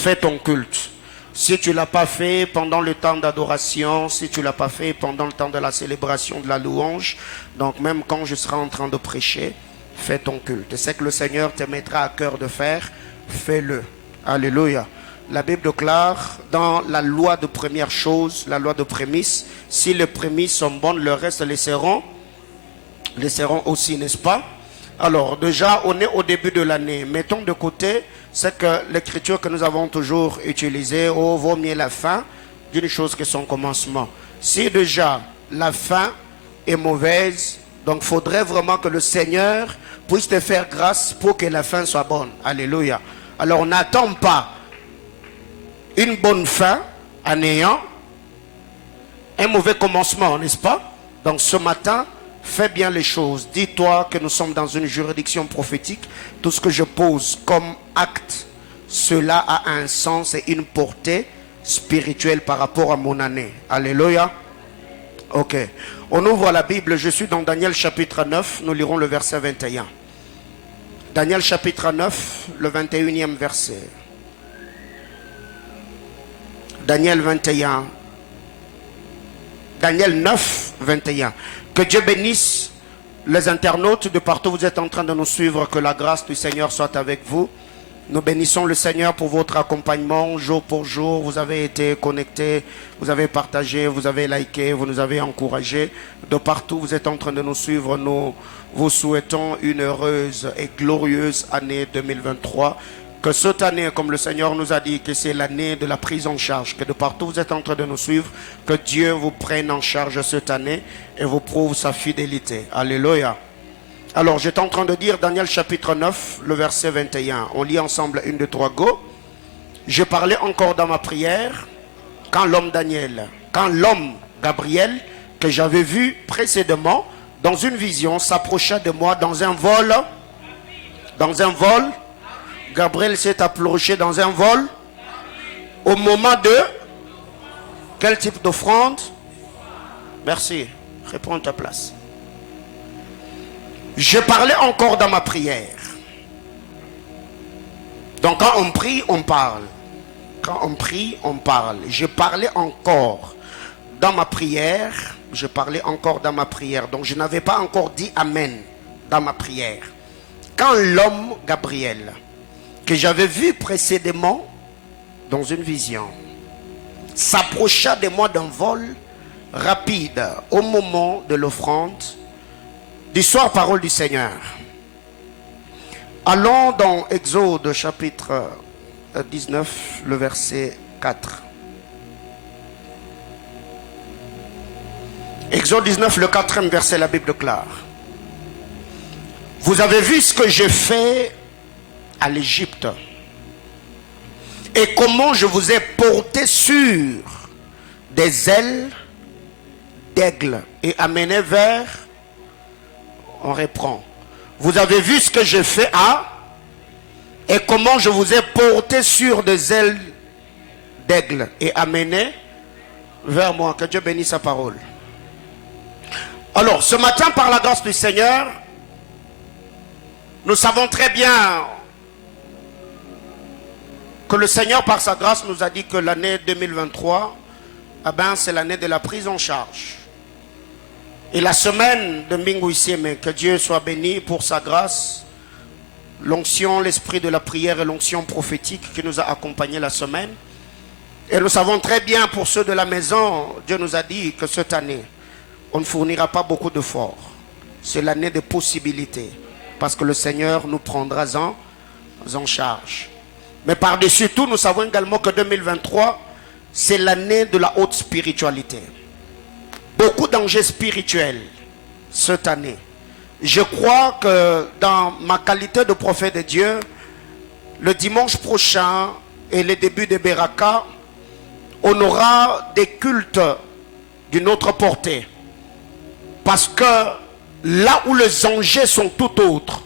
fais ton culte. Si tu ne l'as pas fait pendant le temps d'adoration, si tu ne l'as pas fait pendant le temps de la célébration de la louange, donc même quand je serai en train de prêcher, fais ton culte. C'est que le Seigneur te mettra à cœur de faire, fais-le. Alléluia. La Bible déclare dans la loi de première chose, la loi de prémices, si les prémices sont bonnes, le reste les seront aussi, n'est-ce pas? Alors déjà, on est au début de l'année. Mettons de côté, c'est que l'écriture que nous avons toujours utilisée, oh, vaut mieux la fin d'une chose que son commencement. Si déjà la fin est mauvaise, donc il faudrait vraiment que le Seigneur puisse te faire grâce pour que la fin soit bonne. Alléluia. Alors n'attends pas une bonne fin en ayant un mauvais commencement, n'est-ce pas? Donc ce matin, fais bien les choses. Dis-toi que nous sommes dans une juridiction prophétique. Tout ce que je pose comme acte, cela a un sens et une portée spirituelle par rapport à mon année. Alléluia. Ok. On ouvre la Bible. Je suis dans Daniel chapitre 9. Nous lirons le verset 21. Daniel chapitre 9, le 21e verset. Daniel 21. Daniel 9, 21. Que Dieu bénisse les internautes de partout où vous êtes en train de nous suivre. Que la grâce du Seigneur soit avec vous. Nous bénissons le Seigneur pour votre accompagnement jour pour jour. Vous avez été connectés, vous avez partagé, vous avez liké, vous nous avez encouragés. De partout où vous êtes en train de nous suivre, nous vous souhaitons une heureuse et glorieuse année 2023. Que cette année, comme le Seigneur nous a dit, que c'est l'année de la prise en charge. Que de partout où vous êtes en train de nous suivre, que Dieu vous prenne en charge cette année et vous prouve sa fidélité. Alléluia. Alors, j'étais en train de dire Daniel chapitre 9, le verset 21. On lit ensemble 1, 2, 3, go. Je parlais encore dans ma prière quand l'homme Daniel, quand l'homme Gabriel, que j'avais vu précédemment dans une vision, s'approcha de moi dans un vol. Dans un vol. Gabriel s'est approché dans un vol. Au moment de quel type d'offrande? Merci. Réponds à ta place. Je parlais encore dans ma prière. Donc quand on prie, on parle. Quand on prie, on parle. Je parlais encore dans ma prière. Je parlais encore dans ma prière. Donc je n'avais pas encore dit Amen dans ma prière. Quand l'homme Gabriel, que j'avais vu précédemment dans une vision, s'approcha de moi d'un vol rapide au moment de l'offrande du soir, parole du Seigneur. Allons dans Exode chapitre 19, le verset 4. Exode 19, le 4e verset, la Bible déclare. Vous avez vu ce que j'ai fait à l'Égypte et comment je vous ai porté sur des ailes d'aigle et amené vers... On reprend. Vous avez vu ce que j'ai fait à et comment je vous ai porté sur des ailes d'aigle et amené vers moi. Que Dieu bénisse sa parole. Alors, ce matin, par la grâce du Seigneur, nous savons très bien que le Seigneur, par sa grâce, nous a dit que l'année 2023, c'est l'année de la prise en charge. Et la semaine de Mbingu Isieme, que Dieu soit béni pour sa grâce, l'onction, l'esprit de la prière et l'onction prophétique qui nous a accompagnés la semaine. Et nous savons très bien pour ceux de la maison, Dieu nous a dit que cette année, on ne fournira pas beaucoup d'efforts. C'est l'année des possibilités, parce que le Seigneur nous prendra en charge. Mais par-dessus tout, nous savons également que 2023, c'est l'année de la haute spiritualité. Beaucoup d'enjeux spirituels cette année. Je crois que dans ma qualité de prophète de Dieu, le dimanche prochain et le début de Beraka, on aura des cultes d'une autre portée. Parce que là où les enjeux sont tout autres,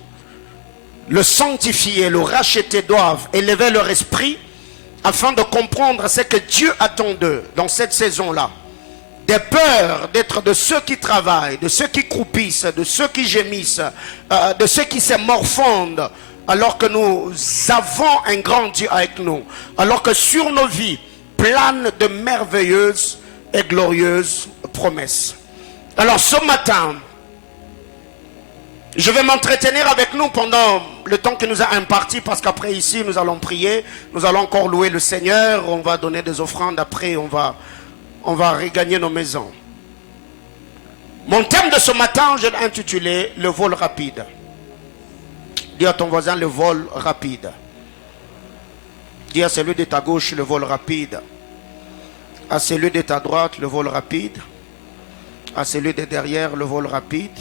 le sanctifié, le racheté doivent élever leur esprit afin de comprendre ce que Dieu attend d'eux dans cette saison-là. Des peurs d'être de ceux qui travaillent, de ceux qui croupissent, de ceux qui gémissent, de ceux qui se morfondent, alors que nous avons un grand Dieu avec nous, alors que sur nos vies planent de merveilleuses et glorieuses promesses. Alors ce matin, je vais m'entretenir avec nous pendant le temps qui nous a imparti, parce qu'après ici nous allons prier, nous allons encore louer le Seigneur, on va donner des offrandes, après on va regagner nos maisons. Mon thème de ce matin, je l'ai intitulé le vol rapide. Dis à ton voisin le vol rapide. Dis à celui de ta gauche le vol rapide. À celui de ta droite le vol rapide. À celui de derrière le vol rapide.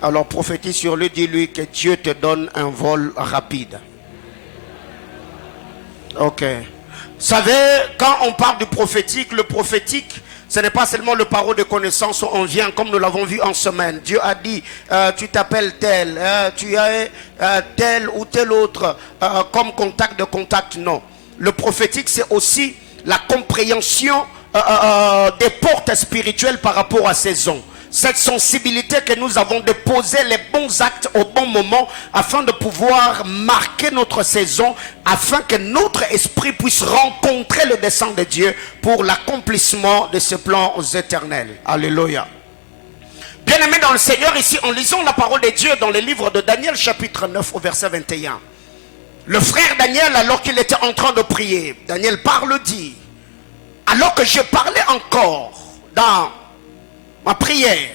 Alors prophétise sur lui, dis-lui que Dieu te donne un vol rapide. Ok. Vous savez, quand on parle du prophétique, le prophétique, ce n'est pas seulement le parole de connaissance où on vient, comme nous l'avons vu en semaine. Dieu a dit, tu t'appelles tel, tu as tel ou tel autre comme contact de contact. Non. Le prophétique, c'est aussi la compréhension des portes spirituelles par rapport à saison. Cette sensibilité que nous avons de poser les bons actes au bon moment afin de pouvoir marquer notre saison, afin que notre esprit puisse rencontrer le dessein de Dieu pour l'accomplissement de ses plans éternels. Alléluia. Bien-aimés dans le Seigneur, ici en lisant la parole de Dieu dans le livre de Daniel chapitre 9 au verset 21. Le frère Daniel, alors qu'il était en train de prier, Daniel parle, dit, alors que je parlais encore dans ma prière,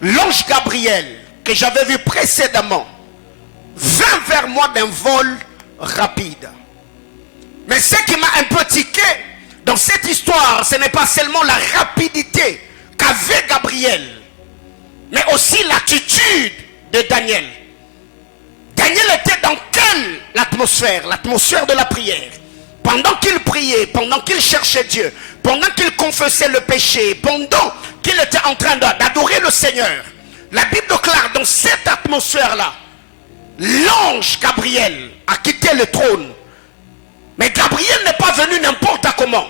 l'ange Gabriel que j'avais vu précédemment vint vers moi d'un vol rapide. Mais ce qui m'a un peu tiqué dans cette histoire, ce n'est pas seulement la rapidité qu'avait Gabriel, mais aussi l'attitude de Daniel. Daniel était dans quelle atmosphère? L'atmosphère de la prière. Pendant qu'il priait, pendant qu'il cherchait Dieu, pendant qu'il confessait le péché, pendant qu'il était en train d'adorer le Seigneur, la Bible déclare dans cette atmosphère-là, l'ange Gabriel a quitté le trône. Mais Gabriel n'est pas venu n'importe comment.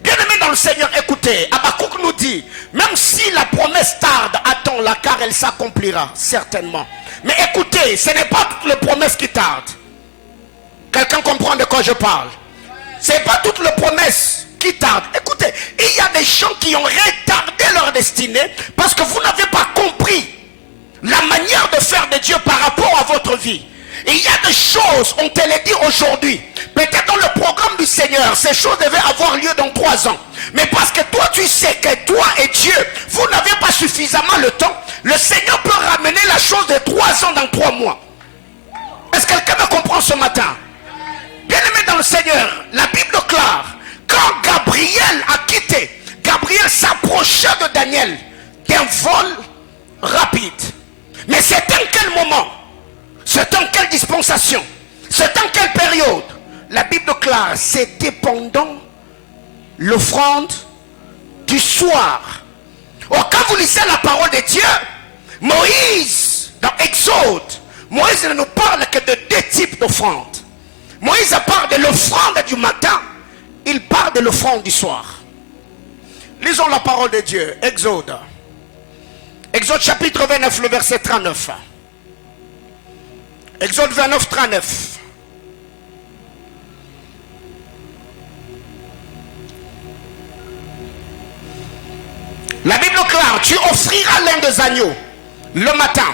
Bien-aimé dans le Seigneur, écoutez, Habakkuk nous dit, même si la promesse tarde, attends-la car elle s'accomplira, certainement. Mais écoutez, ce n'est pas toutes les promesses qui tardent. Quelqu'un comprend de quoi je parle? Ce n'est pas toutes les promesses qui tardent. Écoutez, il y a des gens qui ont retardé leur destinée parce que vous n'avez pas compris la manière de faire de Dieu par rapport à votre vie. Et il y a des choses, on te les dit aujourd'hui. Peut-être dans le programme du Seigneur, ces choses devaient avoir lieu dans 3 ans. Mais parce que toi, tu sais que toi et Dieu, vous n'avez pas suffisamment le temps, le Seigneur peut ramener la chose de 3 ans dans 3 mois. Est-ce que quelqu'un me comprend ce matin? Bien-aimé dans le Seigneur, la Bible déclare, quand Gabriel a quitté, Gabriel s'approcha de Daniel d'un vol rapide. Mais c'est en quel moment? C'est en quelle dispensation? C'est en quelle période? La Bible déclare, c'était pendant l'offrande du soir. Or, quand vous lisez la parole de Dieu, Moïse, dans Exode, Moïse ne nous parle que de 2 types d'offrandes. Moïse parle de l'offrande du matin, il parle de l'offrande du soir. Lisons la parole de Dieu, Exode. Exode chapitre 29, le verset 39. Exode 29, 39. La Bible déclare, tu offriras l'un des agneaux le matin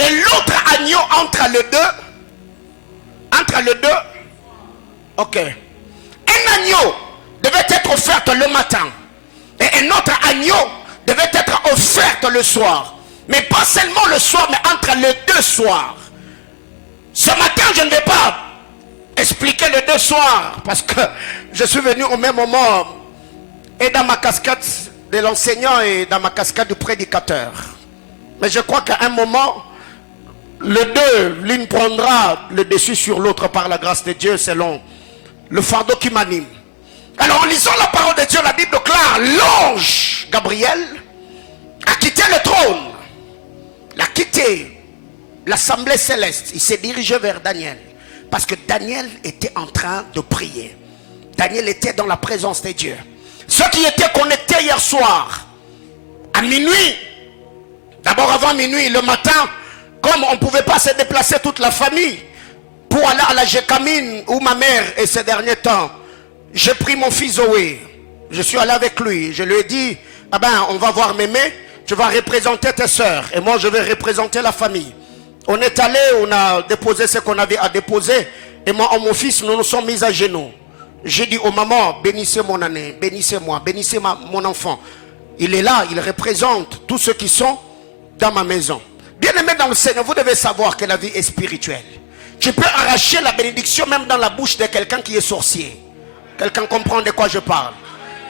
et l'autre agneau entre les deux. Entre les deux. Ok. Un agneau devait être offert le matin et un autre agneau devait être offert le soir. Mais pas seulement le soir, mais entre les 2 soirs. Ce matin, je ne vais pas expliquer les 2 soirs parce que je suis venu au même moment et dans ma casquette de l'enseignant et dans ma casquette du prédicateur. Mais je crois qu'à un moment, les deux, l'une prendra le dessus sur l'autre par la grâce de Dieu selon le fardeau qui m'anime. Alors en lisant la parole de Dieu, la Bible déclare, l'ange Gabriel a quitté le trône, il a quitté l'assemblée céleste, il s'est dirigé vers Daniel. Parce que Daniel était en train de prier. Daniel était dans la présence de Dieu. Ceux qui étaient connectés hier soir, à minuit, d'abord avant minuit, le matin, Comme on ne pouvait pas se déplacer toute la famille pour aller à la Gécamine où ma mère est ces derniers temps, j'ai pris mon fils Zoé. Je suis allé avec lui. Je lui ai dit, ah ben, on va voir Mémé, tu vas représenter tes soeurs et moi je vais représenter la famille. On est allé, on a déposé ce qu'on avait à déposer et moi et mon fils, nous nous sommes mis à genoux. J'ai dit aux mamans, bénissez mon année, bénissez-moi, bénissez mon enfant. Il est là, il représente tous ceux qui sont dans ma maison. Bien aimé dans le Seigneur, vous devez savoir que la vie est spirituelle. Tu peux arracher la bénédiction même dans la bouche de quelqu'un qui est sorcier. Quelqu'un comprend de quoi je parle?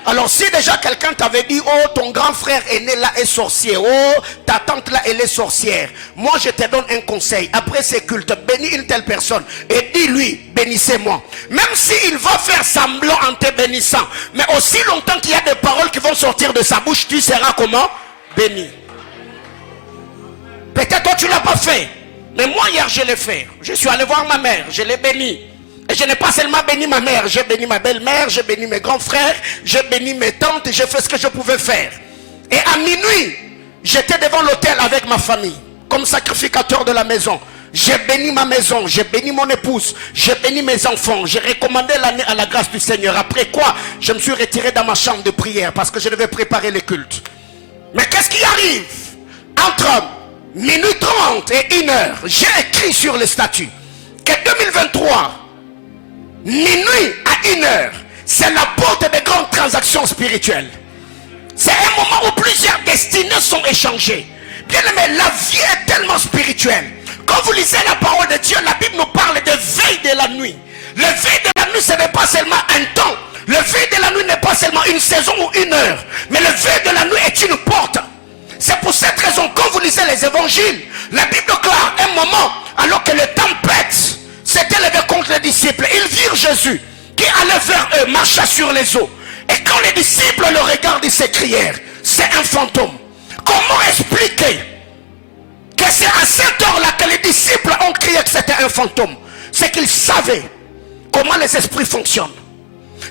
Alors si déjà quelqu'un t'avait dit, oh ton grand frère aîné là est sorcier, oh ta tante là elle est sorcière, moi je te donne un conseil, après ces cultes, bénis une telle personne et dis-lui, bénissez-moi. Même s'il va faire semblant en te bénissant, mais aussi longtemps qu'il y a des paroles qui vont sortir de sa bouche, tu seras comment? Béni. Peut-être toi tu ne l'as pas fait, mais moi hier je l'ai fait. Je suis allé voir ma mère, je l'ai béni. Et je n'ai pas seulement béni ma mère, j'ai béni ma belle-mère, j'ai béni mes grands frères, j'ai béni mes tantes, j'ai fait ce que je pouvais faire. Et à minuit, j'étais devant l'autel avec ma famille, comme sacrificateur de la maison. J'ai béni ma maison, j'ai béni mon épouse, j'ai béni mes enfants, j'ai recommandé l'année à la grâce du Seigneur. Après quoi, je me suis retiré dans ma chambre de prière parce que je devais préparer les cultes. Mais qu'est-ce qui arrive? Entre minuit 30 et 1h, j'ai écrit sur les statuts que 2023, minuit à 1h, c'est la porte des grandes transactions spirituelles. C'est un moment où plusieurs destinées sont échangées. Bien aimé, la vie est tellement spirituelle. Quand vous lisez la parole de Dieu, la Bible nous parle de veille de la nuit. Le veille de la nuit, ce n'est pas seulement un temps. Le veille de la nuit n'est pas seulement une saison ou 1h. Mais le veille de la nuit est une porte. C'est pour cette raison, quand vous lisez les évangiles, la Bible déclare un moment, alors que le tempête s'était levé contre les disciples. Ils virent Jésus qui allait vers eux, marcha sur les eaux. Et quand les disciples le regardent, ils s'écrièrent, c'est un fantôme. Comment expliquer que c'est à cette heure-là que les disciples ont crié que c'était un fantôme? C'est qu'ils savaient comment les esprits fonctionnent.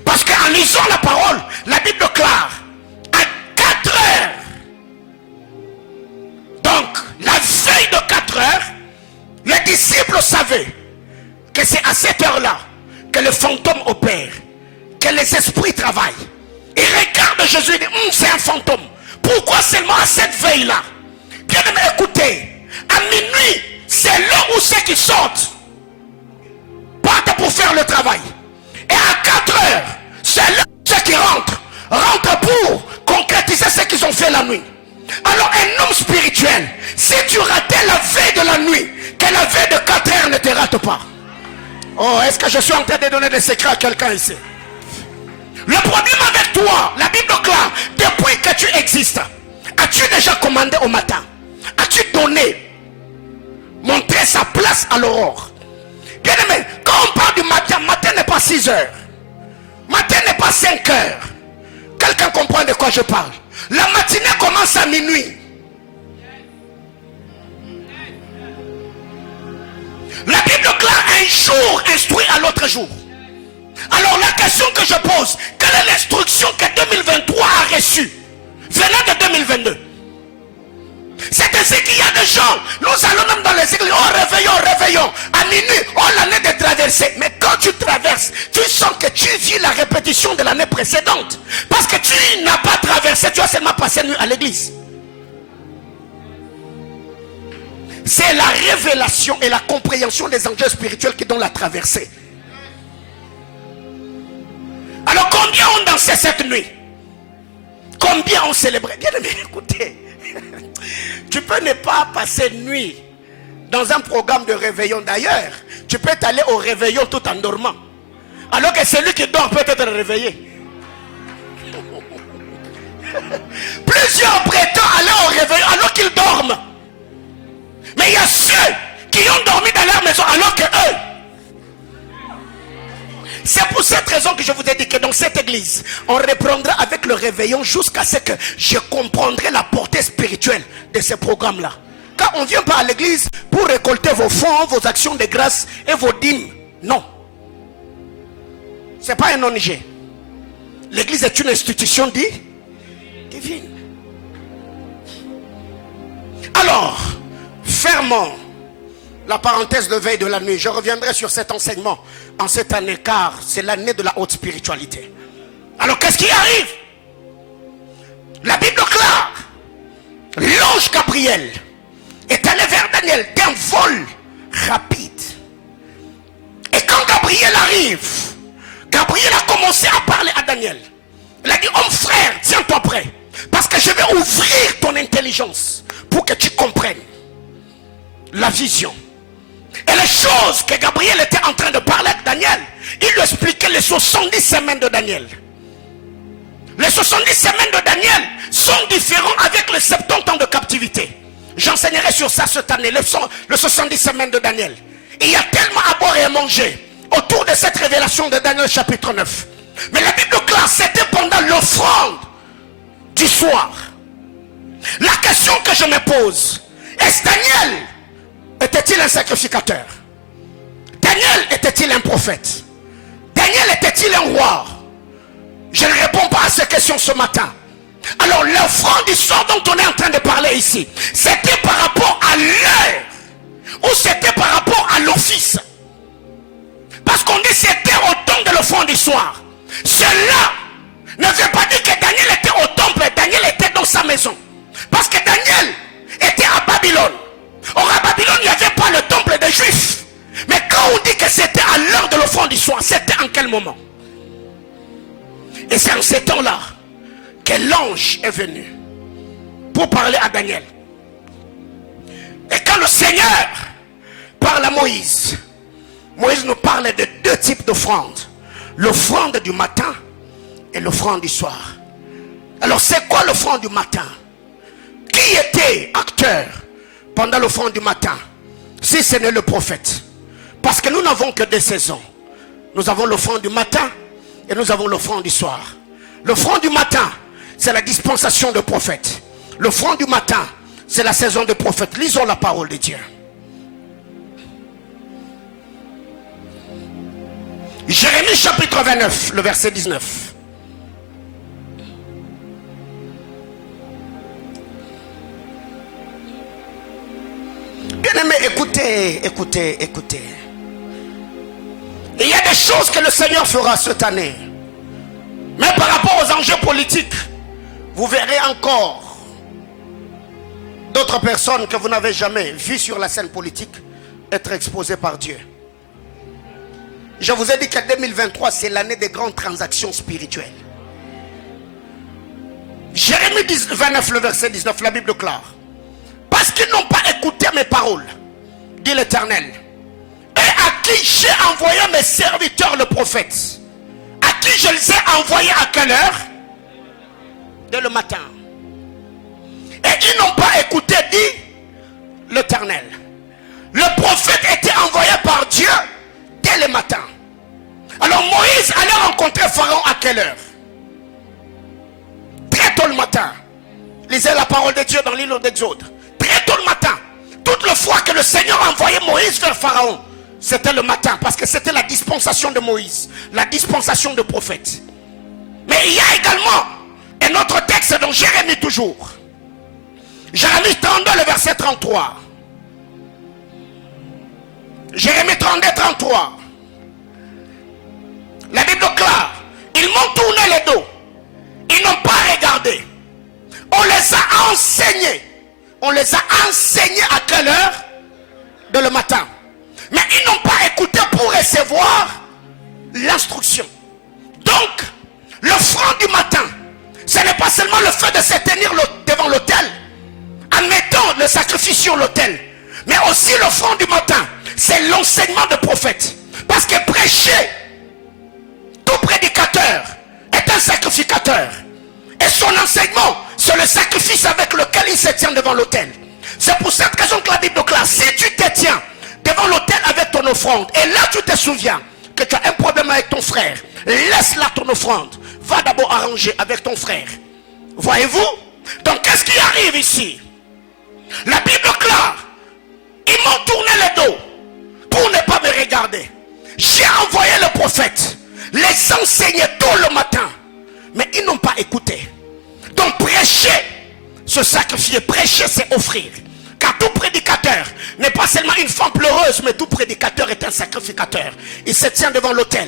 Parce qu'en lisant la parole, la Bible déclare à 4 heures. Donc, la veille de 4 heures, les disciples savaient que c'est à cette heure-là que le fantôme opère, que les esprits travaillent. Ils regardent Jésus et disent, c'est un fantôme. Pourquoi seulement à cette veille-là? Bien aimé, écoutez, à minuit, c'est l'heure où ceux qui sortent partent pour faire le travail. Et à 4 heures, c'est l'heure où ceux qui rentrent pour concrétiser ce qu'ils ont fait la nuit. Alors un homme spirituel, si tu ratais la veille de la nuit, que la veille de 4 heures ne te rate pas. Oh, est-ce que je suis en train de donner des secrets à quelqu'un ici? Le problème avec toi, la Bible déclare, depuis que tu existes, as-tu déjà commandé au matin? As-tu donné, montré sa place à l'aurore? Bien aimé, quand on parle du matin, matin n'est pas 6 heures. Matin n'est pas 5 heures. Quelqu'un comprend de quoi je parle? La matinée commence à minuit. La Bible déclare un jour instruit à l'autre jour. Alors la question que je pose, quelle est l'instruction que 2023 a reçue venant de 2022? C'est ainsi qu'il y a des gens, nous allons même dans les églises, oh réveillons, à minuit, oh l'année de traversée. Mais quand tu traverses, tu sens que tu vis la répétition de l'année précédente. Parce que tu n'as pas traversé, tu as seulement passé nuit à l'église. C'est la révélation et la compréhension des enjeux spirituels qui donnent la traversée. Alors combien on dansait cette nuit? Combien on célébrait? Bien aimé, écoutez, tu peux ne pas passer nuit dans un programme de réveillon. D'ailleurs, tu peux aller au réveillon tout en dormant. Alors que celui qui dort peut être réveillé. Plusieurs prétendent aller au réveillon alors qu'ils dorment. Mais il y a ceux qui ont dormi dans leur maison alors que eux. C'est pour cette raison que je vous ai dit que dans cette église, on reprendra avec le réveillon jusqu'à ce que je comprendrai la portée spirituelle de ce programme-là. Quand on ne vient pas à l'église pour récolter vos fonds, vos actions de grâce et vos dîmes. Non. Ce n'est pas un ONG. L'église est une institution divine. Alors, fermons La parenthèse de veille de la nuit. Je reviendrai sur cet enseignement en cette année, car c'est l'année de la haute spiritualité. Alors qu'est-ce qui arrive? La Bible déclare, l'ange Gabriel est allé vers Daniel d'un vol rapide. Et quand Gabriel arrive, Gabriel a commencé à parler à Daniel. Il a dit, homme frère, tiens-toi prêt, parce que je vais ouvrir ton intelligence pour que tu comprennes la vision. Et les choses que Gabriel était en train de parler avec Daniel, il lui expliquait les 70 semaines de Daniel. Les 70 semaines de Daniel sont différents avec les 70 ans de captivité. J'enseignerai sur ça cette année, le 70 semaines de Daniel. Il y a tellement à boire et à manger autour de cette révélation de Daniel chapitre 9. Mais la Bible classe, c'était pendant l'offrande du soir. La question que je me pose, est-ce Daniel était-il un sacrificateur? Daniel était-il un prophète? Daniel était-il un roi? Je ne réponds pas à ces questions ce matin. Alors l'offrande du soir dont on est en train de parler ici, c'était par rapport à l'heure ou c'était par rapport à l'office? Parce qu'on dit c'était au temps de l'offrande du soir. Cela ne veut pas dire que Daniel était au temple, Daniel était dans sa maison. Parce que Daniel était à Babylone. Or à Babylone, il n'y avait pas le temple des Juifs. Mais quand on dit que c'était à l'heure de l'offrande du soir, c'était en quel moment? Et c'est en ce temps-là que l'ange est venu pour parler à Daniel. Et quand le Seigneur parle à Moïse, Moïse nous parle de deux types d'offrandes. L'offrande du matin et l'offrande du soir. Alors c'est quoi l'offrande du matin? Qui était acteur pendant l'offrande du matin? Si ce n'est le prophète. Parce que nous n'avons que deux saisons. Nous avons l'offrande du matin et nous avons l'offrande du soir. L'offrande du matin, c'est la dispensation de prophète. L'offrande du matin, c'est la saison de prophète. Lisons la parole de Dieu. Jérémie chapitre 29, le verset 19. Bien-aimés, écoutez. Il y a des choses que le Seigneur fera cette année. Mais par rapport aux enjeux politiques, vous verrez encore d'autres personnes que vous n'avez jamais vues sur la scène politique être exposées par Dieu. Je vous ai dit que 2023, c'est l'année des grandes transactions spirituelles. Jérémie 29, le verset 19, la Bible déclare. Parce qu'ils n'ont pas écouté mes paroles, dit l'Éternel, et à qui j'ai envoyé mes serviteurs le prophète, à qui je les ai envoyés à quelle heure? Dès le matin. Et ils n'ont pas écouté, dit l'Éternel. Le prophète était envoyé par Dieu dès le matin. Alors Moïse allait rencontrer Pharaon à quelle heure? Très tôt le matin. Lisez la parole de Dieu dans l'île d'Exode. Très tôt le matin. Toute la fois que le Seigneur envoyait Moïse vers Pharaon, c'était le matin, parce que c'était la dispensation de Moïse, la dispensation de prophète. Mais il y a également un autre texte dans Jérémie toujours. Jérémie 32, le verset 33. Jérémie 32, 33. La Bible déclare, ils m'ont tourné le dos. Ils n'ont pas regardé. On les a enseignés. On les a enseignés à quelle heure? De le matin. Mais ils n'ont pas écouté pour recevoir l'instruction. Donc, l'offrande du matin, ce n'est pas seulement le fait de se tenir devant l'autel, en mettant le sacrifice sur l'autel, mais aussi l'offrande du matin, c'est l'enseignement de prophète. Parce que prêcher, tout prédicateur est un sacrificateur. Et son enseignement, c'est le sacrifice avec lequel il se tient devant l'autel. C'est pour cette raison que la Bible déclare, si tu te tiens devant l'autel avec ton offrande, et là tu te souviens que tu as un problème avec ton frère, laisse là ton offrande, va d'abord arranger avec ton frère. Voyez-vous? Donc qu'est-ce qui arrive ici? La Bible déclare, ils m'ont tourné le dos pour ne pas me regarder. J'ai envoyé le prophète, les enseigner tôt le matin, mais ils n'ont pas écouté. Donc prêcher, se sacrifier, prêcher c'est offrir. Car tout prédicateur n'est pas pas seulement une femme pleureuse, mais tout prédicateur est un sacrificateur. Il se tient devant l'autel.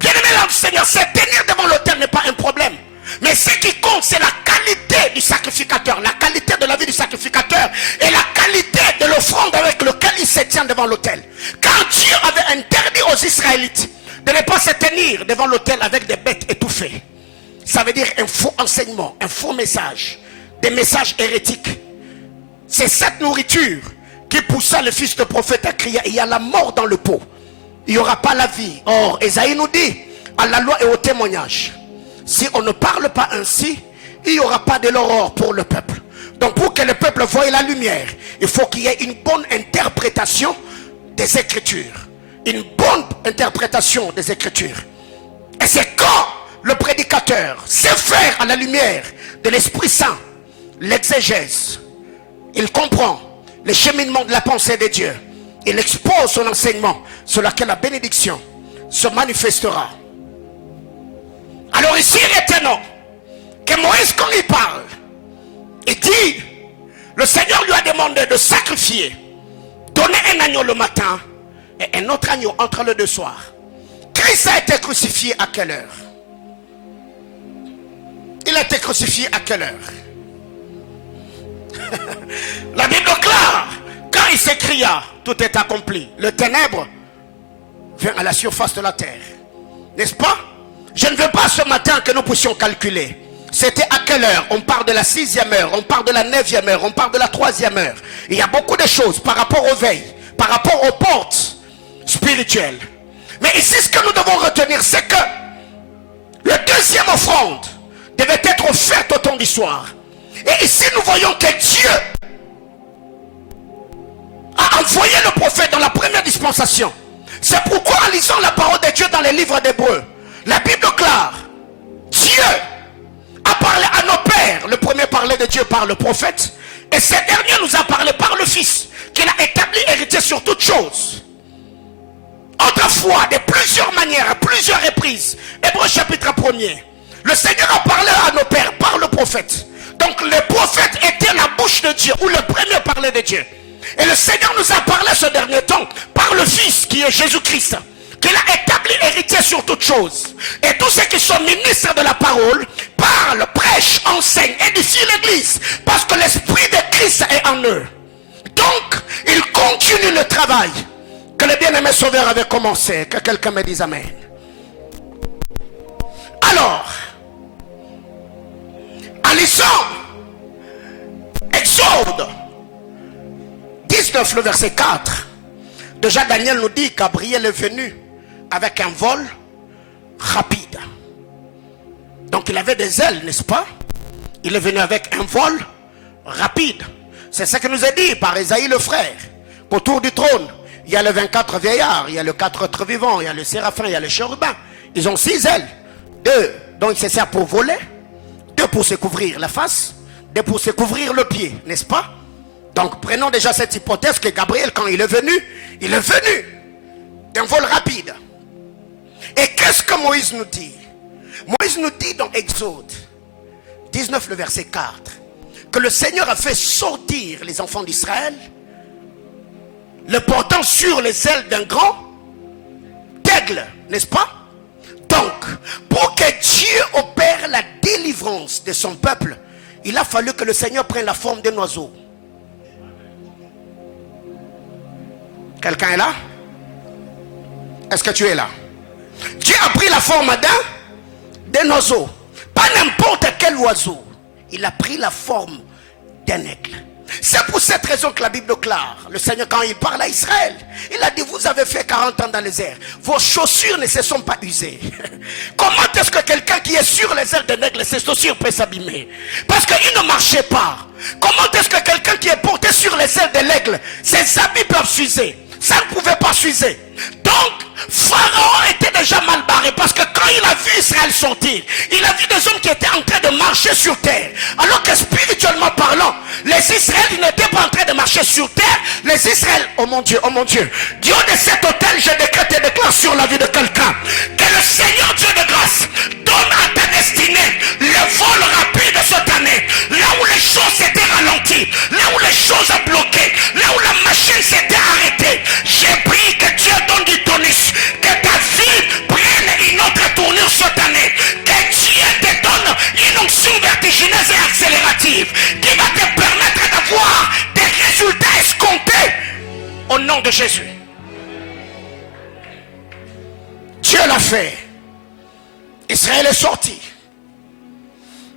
Bien-aimé dans le Seigneur, se tenir devant l'autel n'est pas un problème. Mais ce qui compte, c'est la qualité du sacrificateur, la qualité de la vie du sacrificateur et la qualité de l'offrande avec laquelle il se tient devant l'autel. Car Dieu avait interdit aux Israélites de ne pas se tenir devant l'autel avec des bêtes étouffées. Ça veut dire un faux enseignement, un faux message, des messages hérétiques. C'est cette nourriture qui poussa le fils de prophète à crier, il y a la mort dans le pot, il n'y aura pas la vie. Or, Ésaïe nous dit, à la loi et au témoignage, si on ne parle pas ainsi, il n'y aura pas de l'aurore pour le peuple. Donc pour que le peuple voie la lumière, il faut qu'il y ait une bonne interprétation des Écritures. Une bonne interprétation des Écritures. Et c'est quand le prédicateur sait faire à la lumière de l'Esprit Saint l'exégèse, il comprend le cheminement de la pensée de Dieu, il expose son enseignement sur lequel la bénédiction se manifestera. Alors ici, il est étonnant que Moïse, quand il parle, il dit, le Seigneur lui a demandé de sacrifier, donner un agneau le matin et un autre agneau entre les deux soirs. Christ a été crucifié à quelle heure? Il a été crucifié à quelle heure? La Bible déclare, quand il s'écria, tout est accompli. Le ténèbre vient à la surface de la terre. N'est-ce pas? Je ne veux pas ce matin que nous puissions calculer. C'était à quelle heure? On parle de la 6e heure, on parle de la 9e heure, on parle de la 3e heure. Il y a beaucoup de choses par rapport aux veilles, par rapport aux portes spirituelles. Mais ici, ce que nous devons retenir, c'est que le deuxième offrande devait être offerte au temps du soir. Et ici, nous voyons que Dieu a envoyé le prophète dans la première dispensation. C'est pourquoi en lisant la parole de Dieu dans les livres d'Hébreux, la Bible déclare, Dieu a parlé à nos pères. Le premier parlait de Dieu par le prophète, et ce dernier nous a parlé par le Fils, qu'il a établi héritier sur toutes choses. Autrefois, de plusieurs manières, à plusieurs reprises, Hébreux chapitre 1er, le Seigneur a parlé à nos pères par le prophète. Donc le prophète était la bouche de Dieu, ou le premier parlait de Dieu. Et le Seigneur nous a parlé ce dernier temps par le Fils qui est Jésus-Christ, qu'il a établi héritier sur toutes choses. Et tous ceux qui sont ministres de la parole parlent, prêchent, enseignent, édifient l'église, parce que l'esprit de Christ est en eux. Donc, ils continuent le travail que le bien-aimé Sauveur avait commencé. Que quelqu'un me dise Amen. Alors, en lisant Exode 19, le verset 4, déjà Daniel nous dit que Gabriel est venu avec un vol rapide. Donc il avait des ailes, n'est-ce pas? Il est venu avec un vol rapide. C'est ce que nous a dit par Ésaïe le frère, qu'autour du trône, il y a les 24 vieillards, il y a les 4 êtres vivants, il y a le séraphin, il y a le chérubin. Ils ont 6 ailes. 2 dont il se sert pour voler, 2 pour se couvrir la face, 2 pour se couvrir le pied, n'est-ce pas? Donc prenons déjà cette hypothèse que Gabriel, quand il est venu d'un vol rapide. Et qu'est-ce que Moïse nous dit? Moïse nous dit dans Exode 19, le verset 4, que le Seigneur a fait sortir les enfants d'Israël, le portant sur les ailes d'un grand aigle, n'est-ce pas? Donc, pour que Dieu opère la délivrance de son peuple, il a fallu que le Seigneur prenne la forme d'un oiseau. Quelqu'un est là? Est-ce que tu es là? Dieu a pris la forme d'un oiseau. Pas n'importe quel oiseau. Il a pris la forme d'un aigle. C'est pour cette raison que la Bible déclare, le Seigneur quand il parle à Israël, il a dit, vous avez fait 40 ans dans les airs, vos chaussures ne se sont pas usées. Comment est-ce que quelqu'un qui est sur les ailes d'un aigle, ses chaussures peuvent s'abîmer? Parce qu'il ne marchait pas. Comment est-ce que quelqu'un qui est porté sur les ailes de l'aigle, ses habits peuvent s'user? Ça ne pouvait pas s'user. Donc, Pharaon était déjà mal barré, parce que quand il a vu Israël sortir, il a vu des hommes qui étaient en train de marcher sur terre. Alors que spirituellement parlant, les Israéliens n'étaient pas en train de marcher sur terre. Les Israéliens, oh mon Dieu, Dieu de cet hôtel, je décrète et déclare sur la vie de quelqu'un, que le Seigneur Dieu de grâce donne à ta destinée le vol rapide cette année. Là où les choses étaient ralenties, là où les choses ont bloqué, là où la machine s'était significative qui va te permettre d'avoir des résultats escomptés au nom de Jésus. Dieu l'a fait. Israël est sorti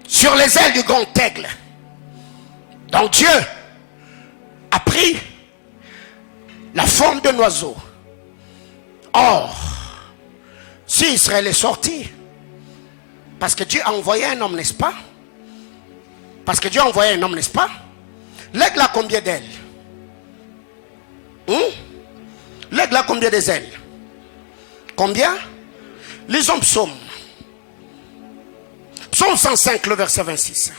sur les ailes du grand aigle. Donc Dieu a pris la forme d'un oiseau. Or, si Israël est sorti, parce que Dieu a envoyé un homme, n'est-ce pas? Parce que Dieu a envoyé un homme, n'est-ce pas? L'aigle a combien d'ailes? L'aigle a combien d'ailes? Combien? Lisons Psaume. Psaume 105, le verset 26.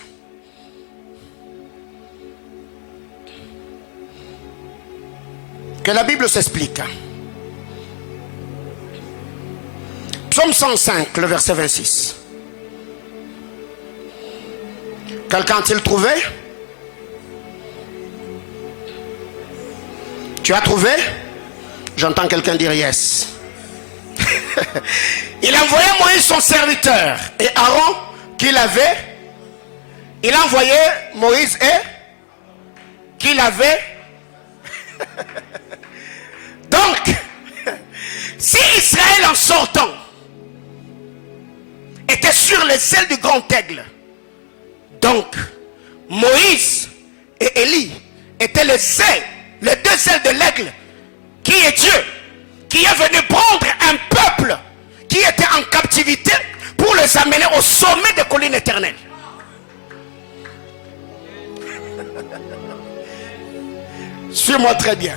Que la Bible s'explique. Psaume 105, le verset 26. Quelqu'un a-t-il trouvé? Tu as trouvé? J'entends quelqu'un dire yes. Il a envoyé Moïse son serviteur et Aaron qu'il avait. Il a envoyé Moïse et qu'il avait. Donc, si Israël en sortant était sur les ailes du grand aigle, donc Moïse et Élie étaient les deux ailes de l'aigle qui est Dieu, qui est venu prendre un peuple qui était en captivité pour les amener au sommet des collines éternelles. Suis-moi très bien.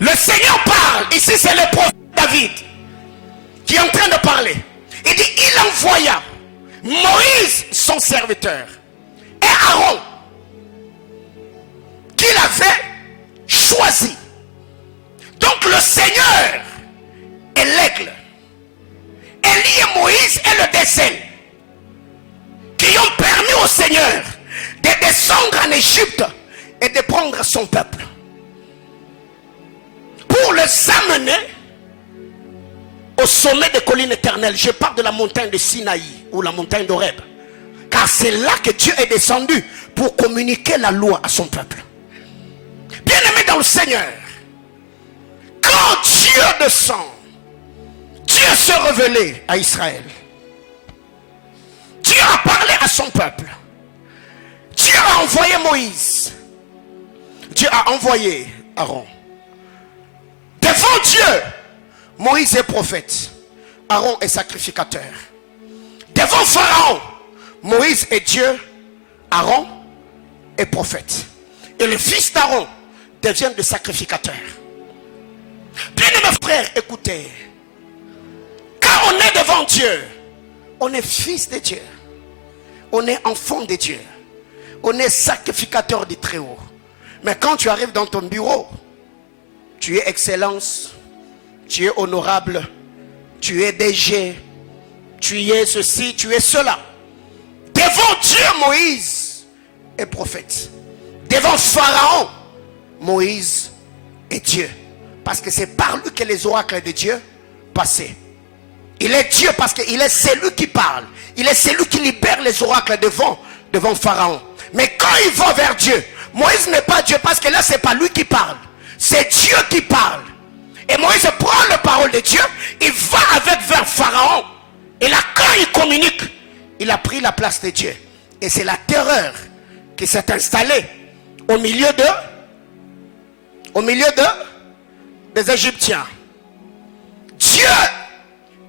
Le Seigneur parle. Ici, c'est le prophète David qui est en train de parler. Il dit, il envoya Moïse, son serviteur, et Aaron, qu'il avait choisi. Donc le Seigneur est l'aigle. Élie et Moïse est le décès qui ont permis au Seigneur de descendre en Égypte et de prendre son peuple pour les amener au sommet des collines éternelles. Je parle de la montagne de Sinaï ou la montagne d'Horeb, car c'est là que Dieu est descendu pour communiquer la loi à son peuple. Bien-aimé dans le Seigneur, quand Dieu descend, Dieu se révélait à Israël. Dieu a parlé à son peuple. Dieu a envoyé Moïse. Dieu a envoyé Aaron. Devant Dieu, Moïse est prophète. Aaron est sacrificateur. Devant Pharaon, Moïse est Dieu. Aaron est prophète. Et le fils d'Aaron devient le sacrificateur. Bien mes frères, écoutez. Quand on est devant Dieu, on est fils de Dieu. On est enfant de Dieu. On est sacrificateur du Très-Haut. Mais quand tu arrives dans ton bureau, tu es excellence, tu es honorable, tu es DG, tu es ceci, tu es cela. Devant Dieu, Moïse est prophète. Devant Pharaon, Moïse est Dieu. Parce que c'est par lui que les oracles de Dieu passaient. Il est Dieu parce qu'il est celui qui parle. Il est celui qui libère les oracles devant Pharaon. Mais quand il va vers Dieu, Moïse n'est pas Dieu parce que là c'est pas lui qui parle. C'est Dieu qui parle. Et Moïse prend la parole de Dieu, il va avec vers Pharaon. Et là quand il communique, il a pris la place de Dieu. Et c'est la terreur qui s'est installée au milieu des Égyptiens. Dieu,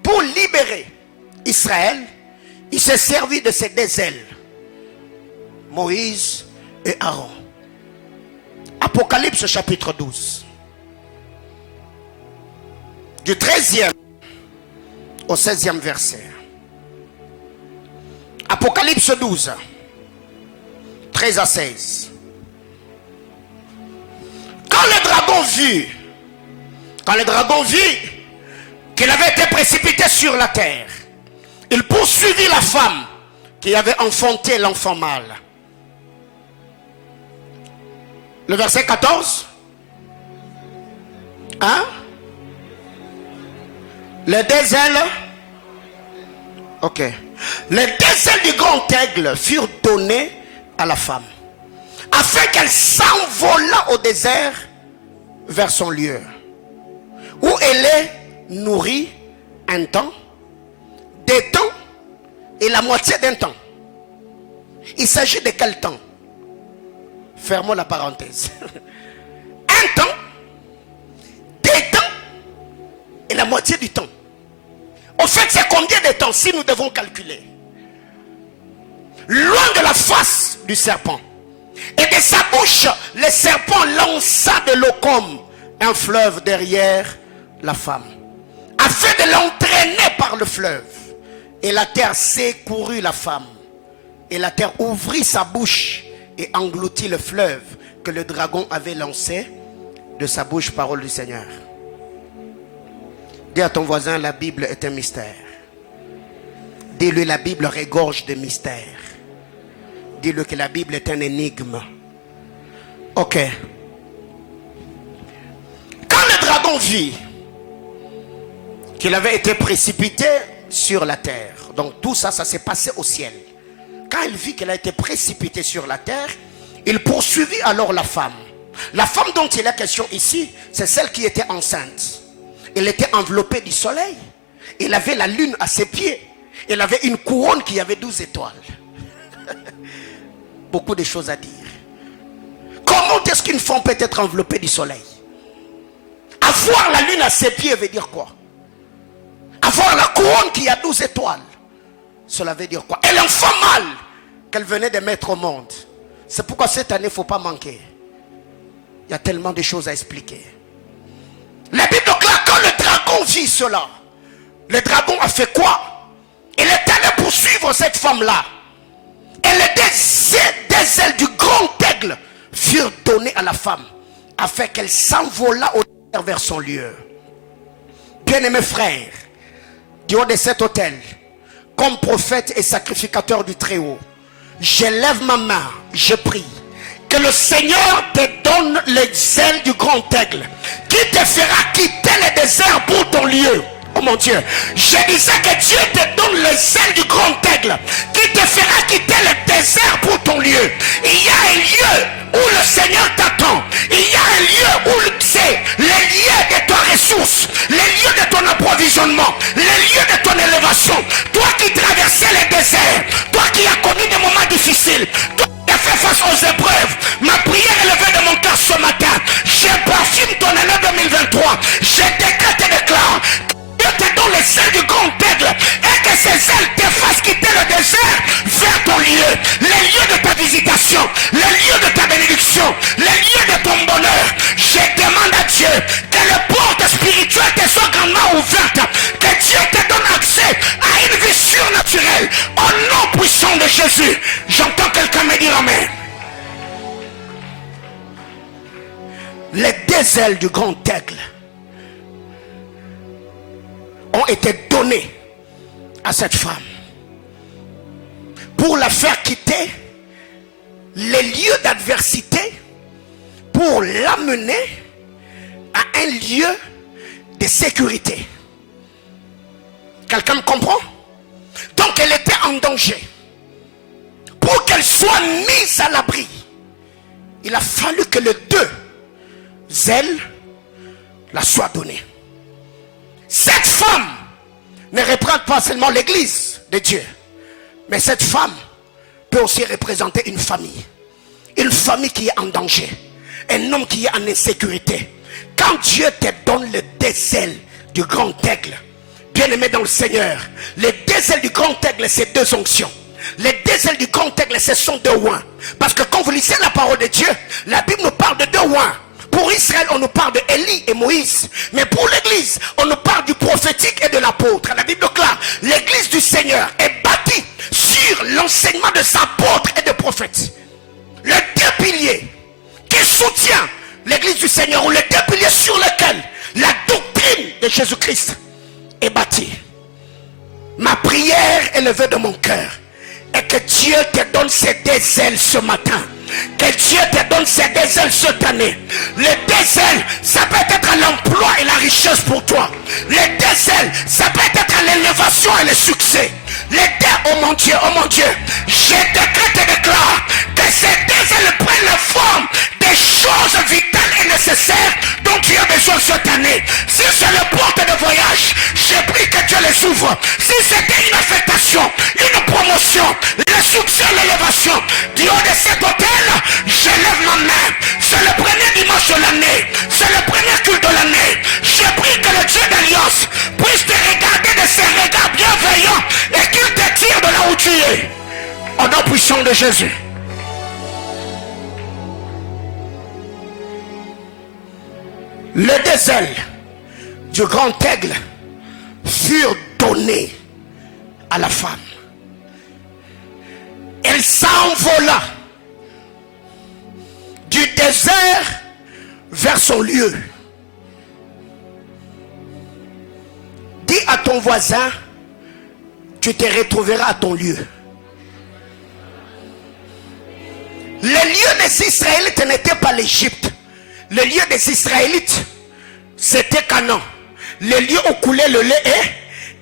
pour libérer Israël, il s'est servi de ses deux ailes, Moïse et Aaron. Apocalypse chapitre 12. Du 13e au 16e verset. Apocalypse 12, 13 à 16. Quand le dragon vit qu'il avait été précipité sur la terre, il poursuivit la femme qui avait enfanté l'enfant mâle. Le verset 14. Hein? Les deux ailes. Ok. Les 2 ailes du grand aigle furent données à la femme, afin qu'elle s'envolât au désert vers son lieu, où elle est nourrie un temps, 2 temps et la moitié d'un temps. Il s'agit de quel temps? Fermons la parenthèse. Un temps, 2 temps et la moitié du temps. Au fait, c'est combien de temps si nous devons calculer? Loin de la face du serpent et de sa bouche, le serpent lança de l'eau comme un fleuve derrière la femme, afin de l'entraîner par le fleuve. Et la terre secourut la femme, et la terre ouvrit sa bouche et engloutit le fleuve que le dragon avait lancé de sa bouche. Parole du Seigneur. Dis à ton voisin, la Bible est un mystère. Dis-lui, la Bible regorge de mystères. Dis-lui que la Bible est un énigme. Ok. Quand le dragon vit qu'il avait été précipité sur la terre, donc tout ça, ça s'est passé au ciel. Quand il vit qu'elle a été précipitée sur la terre, il poursuivit alors la femme. La femme dont il est question ici, c'est celle qui était enceinte. Elle était enveloppée du soleil. Elle avait la lune à ses pieds. Elle avait une couronne qui avait 12 étoiles. Beaucoup de choses à dire. Comment est-ce qu'une femme peut être enveloppée du soleil? Avoir la lune à ses pieds veut dire quoi? Avoir la couronne qui a 12 étoiles, cela veut dire quoi? Et l'enfant mâle qu'elle venait de mettre au monde. C'est pourquoi cette année, il ne faut pas manquer. Il y a tellement de choses à expliquer. La Bible déclare, quand le dragon vit cela, le dragon a fait quoi? Il est allé poursuivre cette femme-là. Et les 2 ailes du grand aigle furent données à la femme, afin qu'elle s'envolât au désert vers son lieu. Bien-aimés frères, du haut de cet autel, comme prophète et sacrificateur du Très-Haut, je lève ma main, je prie que le Seigneur te donne les ailes du grand aigle, qui te fera quitter le désert pour ton lieu. Oh mon Dieu, je disais que Dieu te donne les ailes du grand aigle, qui te fera quitter le désert pour ton lieu. Il y a un lieu où le Seigneur t'attend. Il y a un lieu où c'est le lieu de ta ressource, le lieu de ton approvisionnement, le lieu de ton élévation. Toi qui traversais le désert, toi qui as connu des moments difficiles, toi qui as fait face aux épreuves, ma prière est levée de mon cœur ce matin. Je parfume ton année 2023. Je décrète et déclare: Dieu te donne les ailes du grand aigle, et que ces ailes te fassent quitter le désert vers ton lieu, le lieu de ta visitation, le lieu de ta bénédiction, le lieu de ton bonheur. Je demande à Dieu que les portes spirituelles te soient grandement ouvertes, que Dieu te donne accès à une vie surnaturelle. Au nom puissant de Jésus, j'entends quelqu'un me dire amen. Les 2 ailes du grand aigle ont été données à cette femme pour la faire quitter les lieux d'adversité, pour l'amener à un lieu de sécurité. Quelqu'un me comprend? Donc elle était en danger. Pour qu'elle soit mise à l'abri, il a fallu que les 2 ailes la soient données. Cette femme ne représente pas seulement l'église de Dieu, mais cette femme peut aussi représenter une famille qui est en danger, un homme qui est en insécurité. Quand Dieu te donne les 2 ailes du grand aigle, bien aimé dans le Seigneur, les 2 ailes du grand aigle, c'est 2 onctions. Les 2 ailes du grand aigle, ce sont 2 oins. Parce que quand vous lisez la parole de Dieu, la Bible nous parle de 2 oins. Pour Israël, on nous parle de Élie et Moïse. Mais pour l'église, on nous parle du prophétique et de l'apôtre. La Bible déclare, l'église du Seigneur est bâtie sur l'enseignement de ses apôtres et des prophètes. Les 2 piliers qui soutiennent l'église du Seigneur, ou les 2 piliers sur lesquels la doctrine de Jésus-Christ est bâtie. Ma prière est levée de mon cœur, et que Dieu te donne ces 2 ailes ce matin, Que Dieu te donne ces deux ailes cette année. Les deux ailes, ça peut être l'emploi et la richesse pour toi. Les deux ailes, ça peut être l'élévation et le succès. Les deux, oh mon Dieu, je décrète et déclare que ces deux ailes prennent la forme des choses vitales et nécessaires dont tu as besoin cette année. Si c'est le porte de voyage, je prie que Dieu les ouvre. Si c'était une affectation, une promotion, le succès, l'élévation, du haut de cet hôtel, je lève ma main. C'est le premier dimanche de l'année, c'est le premier culte de l'année. Je prie que le Dieu d'Alliance puisse te regarder de ses regards bienveillants et qu'il te tire de là où tu es. Au nom puissant de Jésus. Les deux ailes du grand aigle furent données à la femme. Elle s'envola du désert vers son lieu. Dis à ton voisin, tu te retrouveras à ton lieu. Le lieu des Israélites n'était pas l'Égypte. Le lieu des Israélites, c'était Canaan. Le lieu où coulait le lait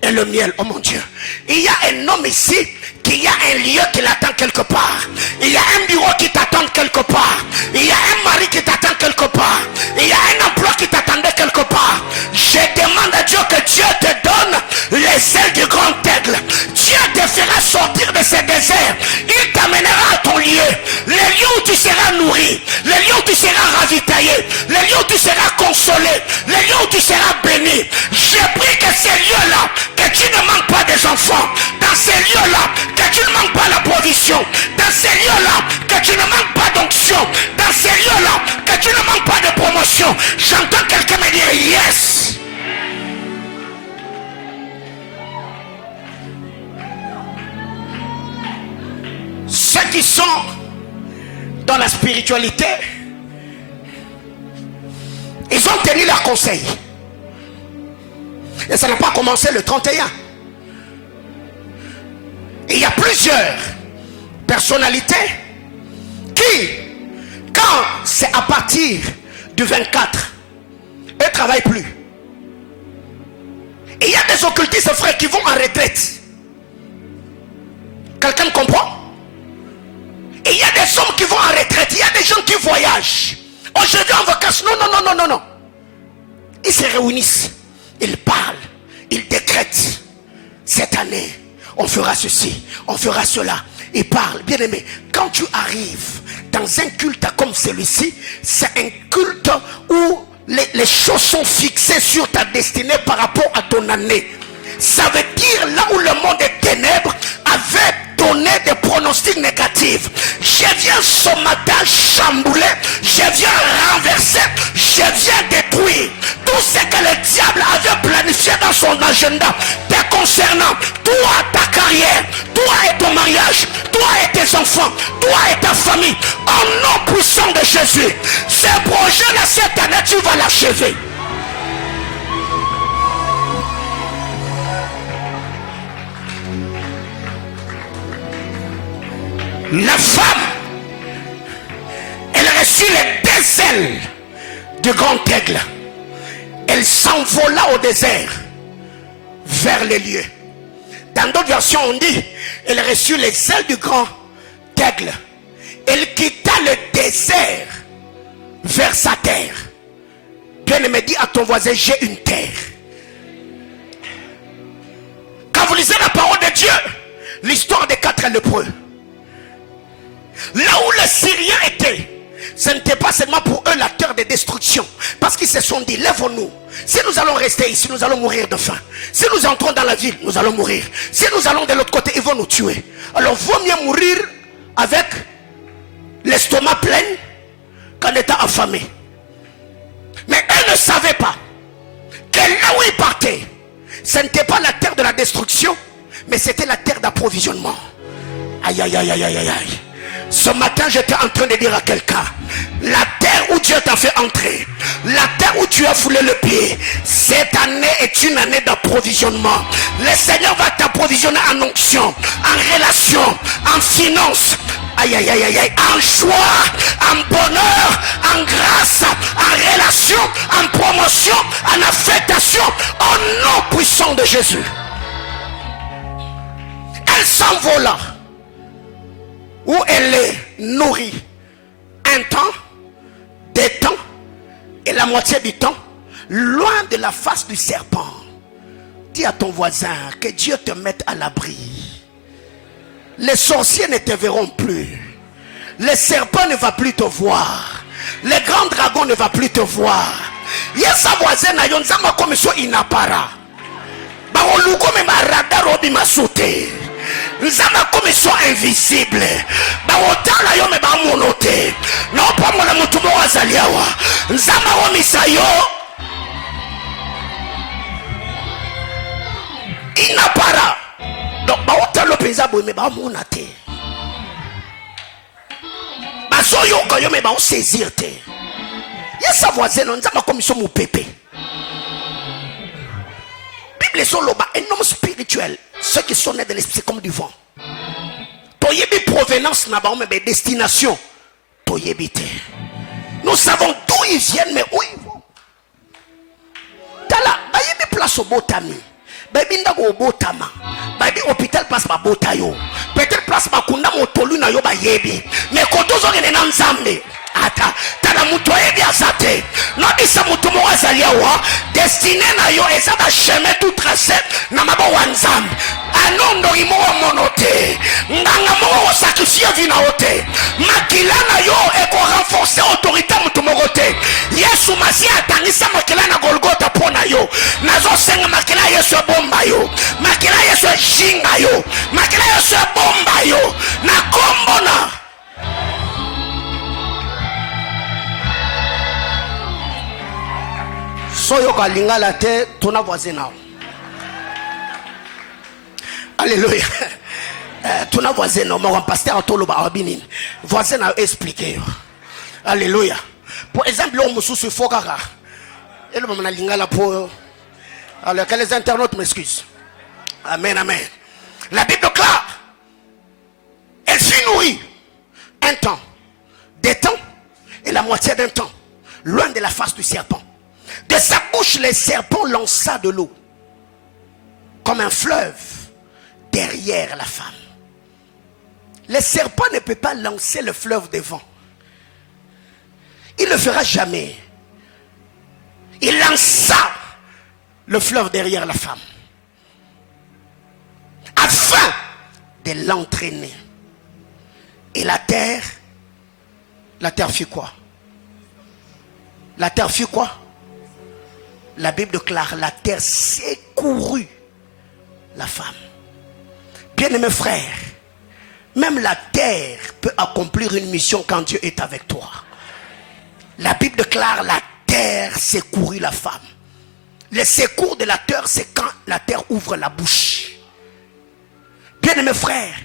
et le miel. Oh mon Dieu. Il y a un homme ici qui a un lieu qui l'attend quelque part. Il y a un bureau qui t'attend quelque part. Il y a un mari qui t'attend quelque part. Il y a un emploi qui t'attendait quelque part. Je demande à Dieu que Dieu te donne les ailes du grand aigle. Dieu te fera sortir de ce désert. Il t'amènera à ton lieu. Le lieu où tu seras nourri. Le lieu où tu seras ravitaillé. Le lieu où tu seras consolé. Le lieu où tu seras béni. Je prie que ces lieux-là, que tu ne manques pas des enfants. Dans ces lieux-là, que tu ne manques pas la provision. Dans ces lieux-là, que tu ne manques pas d'onction. Dans ces lieux-là, que tu ne manques pas de promotion. J'entends quelqu'un me dire yes. Ceux qui sont dans la spiritualité, ils ont tenu leur conseil. Et ça n'a pas commencé le 31. Il y a plusieurs personnalités qui, quand c'est à partir du 24, elles ne travaillent plus. Et il y a des occultistes, frères, qui vont en retraite. Quelqu'un comprend? Et il y a des hommes qui vont en retraite. Il y a des gens qui voyagent. Oh, je vais en vacances. Non. Ils se réunissent. Ils parlent. Ils décrètent. Cette année, on fera ceci. On fera cela. Ils parlent. Bien aimé, quand tu arrives dans un culte comme celui-ci, c'est un culte où les choses sont fixées sur ta destinée par rapport à ton année. Ça veut dire là où le monde des ténèbres avait donné des pronostics négatifs. Je viens ce matin chambouler, je viens renverser, je viens détruire tout ce que le diable avait planifié dans son agenda te concernant. Toi, ta carrière, toi et ton mariage, toi et tes enfants, toi et ta famille, au nom puissant de Jésus. Ce projet-là, cette année, tu vas l'achever. La femme, elle reçut les deux ailes du grand aigle. Elle s'envola au désert vers les lieux. Dans d'autres versions, on dit elle reçut les ailes du grand aigle. Elle quitta le désert vers sa terre. Bien-aimé, dis à ton voisin, j'ai une terre. Quand vous lisez la parole de Dieu, l'histoire des 4 lépreux, là où les Syriens étaient, ce n'était pas seulement pour eux la terre de destruction. Parce qu'ils se sont dit, lèvons-nous. Si nous allons rester ici, nous allons mourir de faim. Si nous entrons dans la ville, nous allons mourir. Si nous allons de l'autre côté, ils vont nous tuer. Alors vaut mieux mourir avec l'estomac plein qu'en étant affamé. Mais eux ne savaient pas que là où ils partaient, ce n'était pas la terre de la destruction, mais c'était la terre d'approvisionnement. Aïe, aïe, aïe, aïe, aïe, aïe. Ce matin, j'étais en train de dire à quelqu'un, la terre où Dieu t'a fait entrer, la terre où tu as foulé le pied, cette année est une année d'approvisionnement. Le Seigneur va t'approvisionner en onction, en relation, en finance. aïe, aïe, aïe, aïe, aïe, en joie, en bonheur, en grâce, en relation, en promotion, en affectation, au nom puissant de Jésus. Elle s'envola où elle est nourrie un temps, des temps et la moitié du temps, loin de la face du serpent. Dis à ton voisin que Dieu te mette à l'abri. Les sorciers ne te verront plus. Le serpent ne va plus te voir. Le grand dragon ne va plus te voir. Yesa voisin na yonzama commission inapara. Ba oluko me radar obi masute. Nzama commission invisible. Ba otala yo me ba monote. Na pa mo na mutumo wazaliawa. Nzama wa misayo. Inapara. Donc ba otalo penza bo me ba monate. Ba so yo ko yo me ba saisir te. Yesa voisin nzama commission mu pepe. Bible sont là, un homme spirituel. Ceux qui sont nés de l'esprit comme du vent. Toyebi provenance n'a pas mais destination. Toyebi te. Nous savons d'où ils viennent mais où ils vont. Tala, bayebi place au botami. Bayebi ndago au botama. Bayebi hôpital place ma botayo. Peut-être place ma kunda motolu na yo bayebi. Mais kotozo gene na nzambe. Ata tala muto ebi azate no isa muto mo azalia wa destiné na yo eza ba chemin tout tracé na mabo wanzam anondo imo monote nganga mo sacrifier vina ote makila na yo e ko renforcer autorité muto mo gote Yesu masia atangisa makila na Golgotha pona yo nazo senga makila Yesu bomba yo makila Yesu shinga yo makila Yesu bomba yo na kombona. Soyo kalinga la te tona voisin nao. Alléluia. Tona voisin nao mon pasteur tolo ba abinin. Voisin a expliqué. Alléluia. Pour exemple l'homme sous fokara. Et le moment linga la pour alors que les internautes m'excusent. Amen amen. La Bible claire. Elle fut nourrie un temps, des temps et la moitié d'un temps, loin de la face du serpent. De sa bouche, le serpent lança de l'eau, comme un fleuve, derrière la femme. Le serpent ne peut pas lancer le fleuve devant. Il ne le fera jamais. Il lança le fleuve derrière la femme, afin de l'entraîner. Et la terre fit quoi? La terre fit quoi? La Bible déclare la terre secourut la femme. Bien-aimés frères, même la terre peut accomplir une mission quand Dieu est avec toi. La Bible déclare la terre secourut la femme. Le secours de la terre, c'est quand la terre ouvre la bouche. Bien-aimés frères,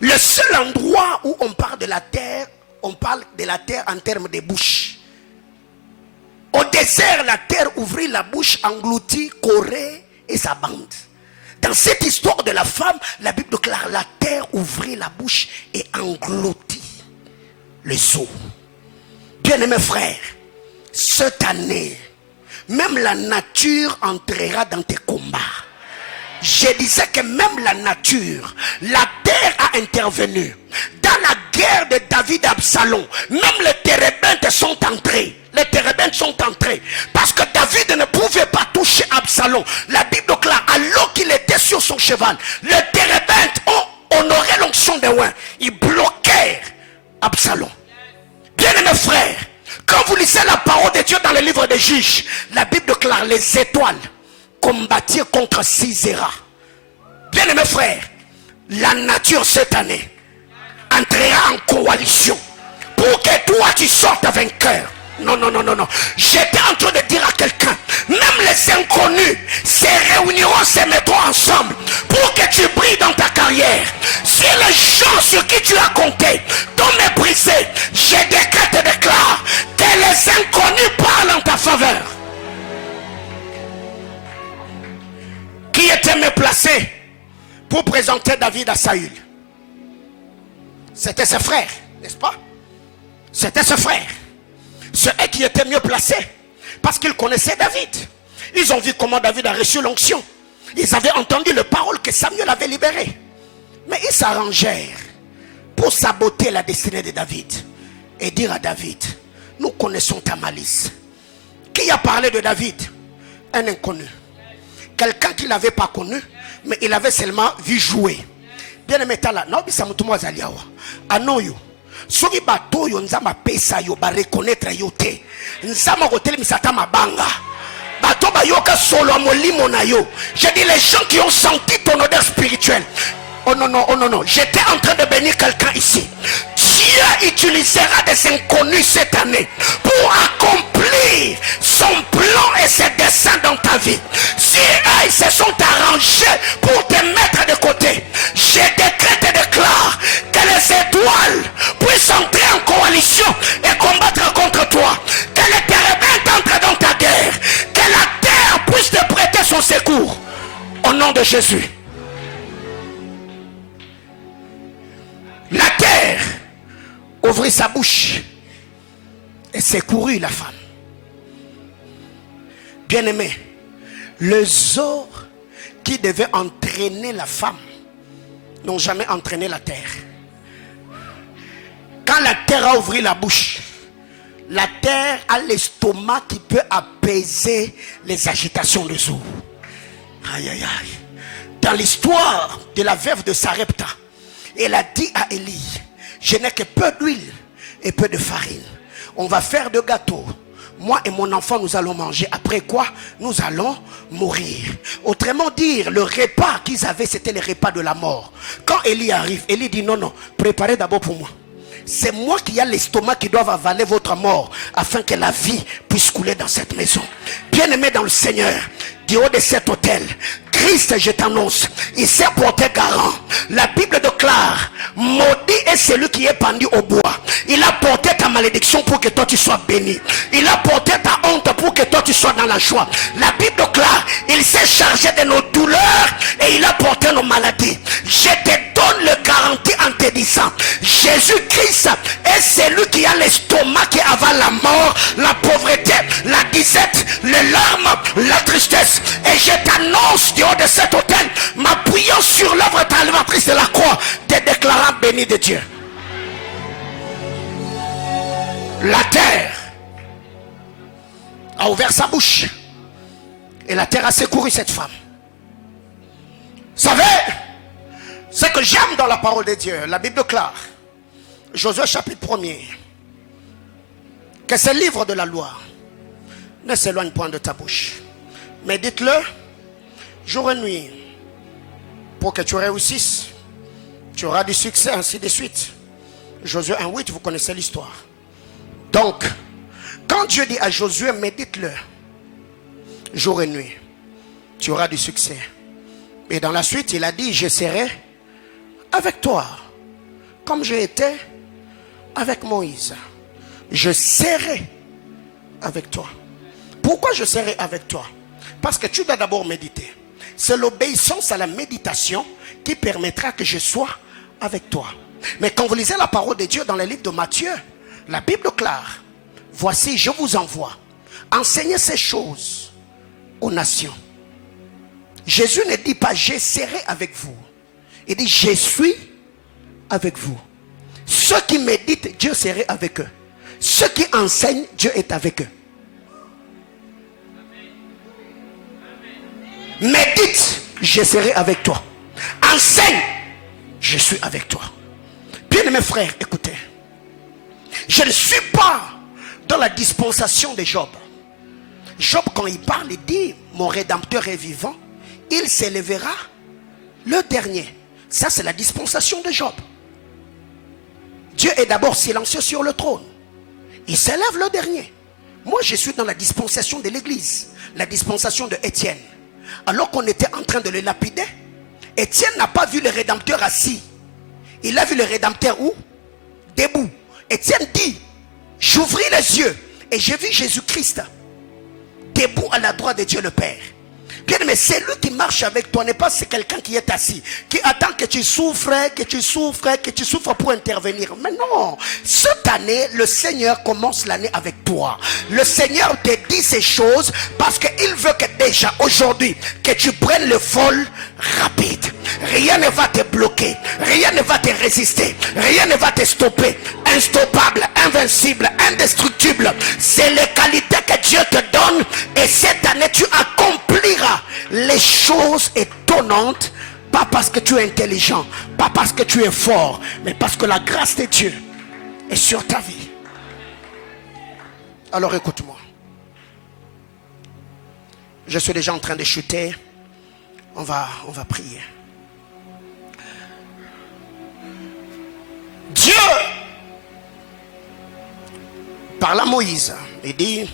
le seul endroit où on parle de la terre en termes de bouche. Au désert, la terre ouvrit la bouche, engloutit Corée et sa bande. Dans cette histoire de la femme, la Bible déclare la terre ouvrit la bouche et engloutit les eaux. Bien-aimés frères, cette année, même la nature entrera dans tes combats. Je disais que même la nature, la terre a intervenu. Dans la guerre de David et Absalom, même les térébintes sont entrés. Les térébintes sont entrés. Parce que David ne pouvait pas toucher Absalom. La Bible déclare, alors qu'il était sur son cheval, les térébintes ont honoré l'onction de oin. Ils bloquèrent Absalom. Bien-aimés frères, quand vous lisez la parole de Dieu dans le livre des Juges, la Bible déclare les étoiles combattir contre Sisera. Bien-aimés frères, la nature cette année entrera en coalition pour que toi tu sortes vainqueur. Non. J'étais en train de dire à quelqu'un, même les inconnus se réuniront, se mettront ensemble pour que tu brilles dans ta carrière. Si les gens sur qui tu as compté t'ont méprisé, je décrète et déclare que les inconnus parlent en ta faveur. Qui était mieux placé pour présenter David à Saül? C'était ses frères, n'est-ce pas? C'était ses frères. Ceux qui étaient mieux placés, parce qu'ils connaissaient David. Ils ont vu comment David a reçu l'onction. Ils avaient entendu les paroles que Samuel avait libérées. Mais ils s'arrangèrent pour saboter la destinée de David. Et dire à David, nous connaissons ta malice. Qui a parlé de David? Un inconnu. Quelqu'un qui ne l'avait pas connu, mais il avait seulement vu jouer. Bien aimé, tala, non, bisa mutumo azaliawa. Anoyo. Soki bato yo nzama pesa yo ba reconnaître yo te. Nzama hotel misata mabanga. Bato ba yoka solo molimo na yo. J'ai dit les gens qui ont senti ton odeur spirituelle. Oh non, non, oh non, non. J'étais en train de bénir quelqu'un ici. Dieu utilisera des inconnus cette année pour accomplir son plan et ses desseins dans ta vie. Si eux, ils se sont arrangés pour te mettre de côté, je décrète et déclare que les étoiles puissent entrer en coalition et combattre contre toi. Que les térébintes entrent dans ta guerre. Que la terre puisse te prêter son secours. Au nom de Jésus. La terre ouvrit sa bouche et secourut la femme. Bien-aimé, les eaux qui devaient entraîner la femme n'ont jamais entraîné la terre. Quand la terre a ouvert la bouche, la terre a l'estomac qui peut apaiser les agitations des eaux. Aïe aïe aïe. Dans l'histoire de la veuve de Sarepta, elle a dit à Élie, je n'ai que peu d'huile et peu de farine. On va faire de gâteaux. Moi et mon enfant, nous allons manger. Après quoi, nous allons mourir. Autrement dire, le repas qu'ils avaient, c'était le repas de la mort. Quand Élie arrive, Élie dit non, non, préparez d'abord pour moi. C'est moi qui ai l'estomac qui doit avaler votre mort afin que la vie puisse couler dans cette maison. Bien-aimé dans le Seigneur, du haut de cet hôtel, Christ, je t'annonce, il s'est porté garant. La Bible déclare, maudit est celui qui est pendu au bois. Il a porté ta malédiction pour que toi tu sois béni. Il a porté ta honte pour que toi tu sois dans la joie. La Bible déclare, il s'est chargé de nos douleurs et il a porté nos maladies. Je te donne le garantie en te disant, Jésus-Christ est celui qui a l'estomac qui avale la mort, la pauvreté, la disette, les larmes, la tristesse. Et je t'annonce du haut de cet hôtel, m'appuyant sur l'œuvre salvatrice de la croix, te déclarant béni de Dieu. La terre a ouvert sa bouche et la terre a secouru cette femme. Vous savez, ce que j'aime dans la parole de Dieu, la Bible déclare, Josué chapitre 1er, que ce livre de la loi ne s'éloigne point de ta bouche, mais dites-le jour et nuit pour que tu réussisses, tu auras du succès, ainsi de suite. Josué 1:8, vous connaissez l'histoire. Donc, quand Dieu dit à Josué, médite-le jour et nuit, tu auras du succès. Et dans la suite, il a dit, je serai avec toi, comme j'ai été avec Moïse. Je serai avec toi. Pourquoi je serai avec toi? Parce que tu dois d'abord méditer. C'est l'obéissance à la méditation qui permettra que je sois avec toi. Mais quand vous lisez la parole de Dieu dans le livre de Matthieu, la Bible déclare, voici je vous envoie, enseignez ces choses aux nations. Jésus ne dit pas je serai avec vous. Il dit je suis avec vous. Ceux qui méditent, Dieu serait avec eux. Ceux qui enseignent, Dieu est avec eux. Médite, je serai avec toi. Enseigne, je suis avec toi. Bien mes frères, écoutez. Je ne suis pas dans la dispensation de Job. Job, quand il parle, il dit, mon Rédempteur est vivant, il s'élèvera le dernier. Ça, c'est la dispensation de Job. Dieu est d'abord silencieux sur le trône. Il s'élève le dernier. Moi, je suis dans la dispensation de l'église, la dispensation de Étienne. Alors qu'on était en train de le lapider, Étienne n'a pas vu le Rédempteur assis. Il a vu le Rédempteur où? Debout. Étienne dit, j'ouvris les yeux et j'ai vu Jésus-Christ debout à la droite de Dieu le Père. Bien aimé, c'est lui qui marche avec toi, n'est pas c'est quelqu'un qui est assis, qui attend que tu souffres, pour intervenir. Mais non, cette année, le Seigneur commence l'année avec toi. Le Seigneur te dit ces choses parce qu'il veut que déjà aujourd'hui, que tu prennes le vol rapide. Rien ne va te bloquer, rien ne va te résister, rien ne va te stopper. Instoppable, invincible, indestructible, c'est les qualités que Dieu te donne. Et cette année, tu accompliras les choses étonnantes, pas parce que tu es intelligent, pas parce que tu es fort, mais parce que la grâce de Dieu est sur ta vie. Alors écoute-moi, je suis déjà en train de chuter. On va prier. Dieu parle à Moïse et dit: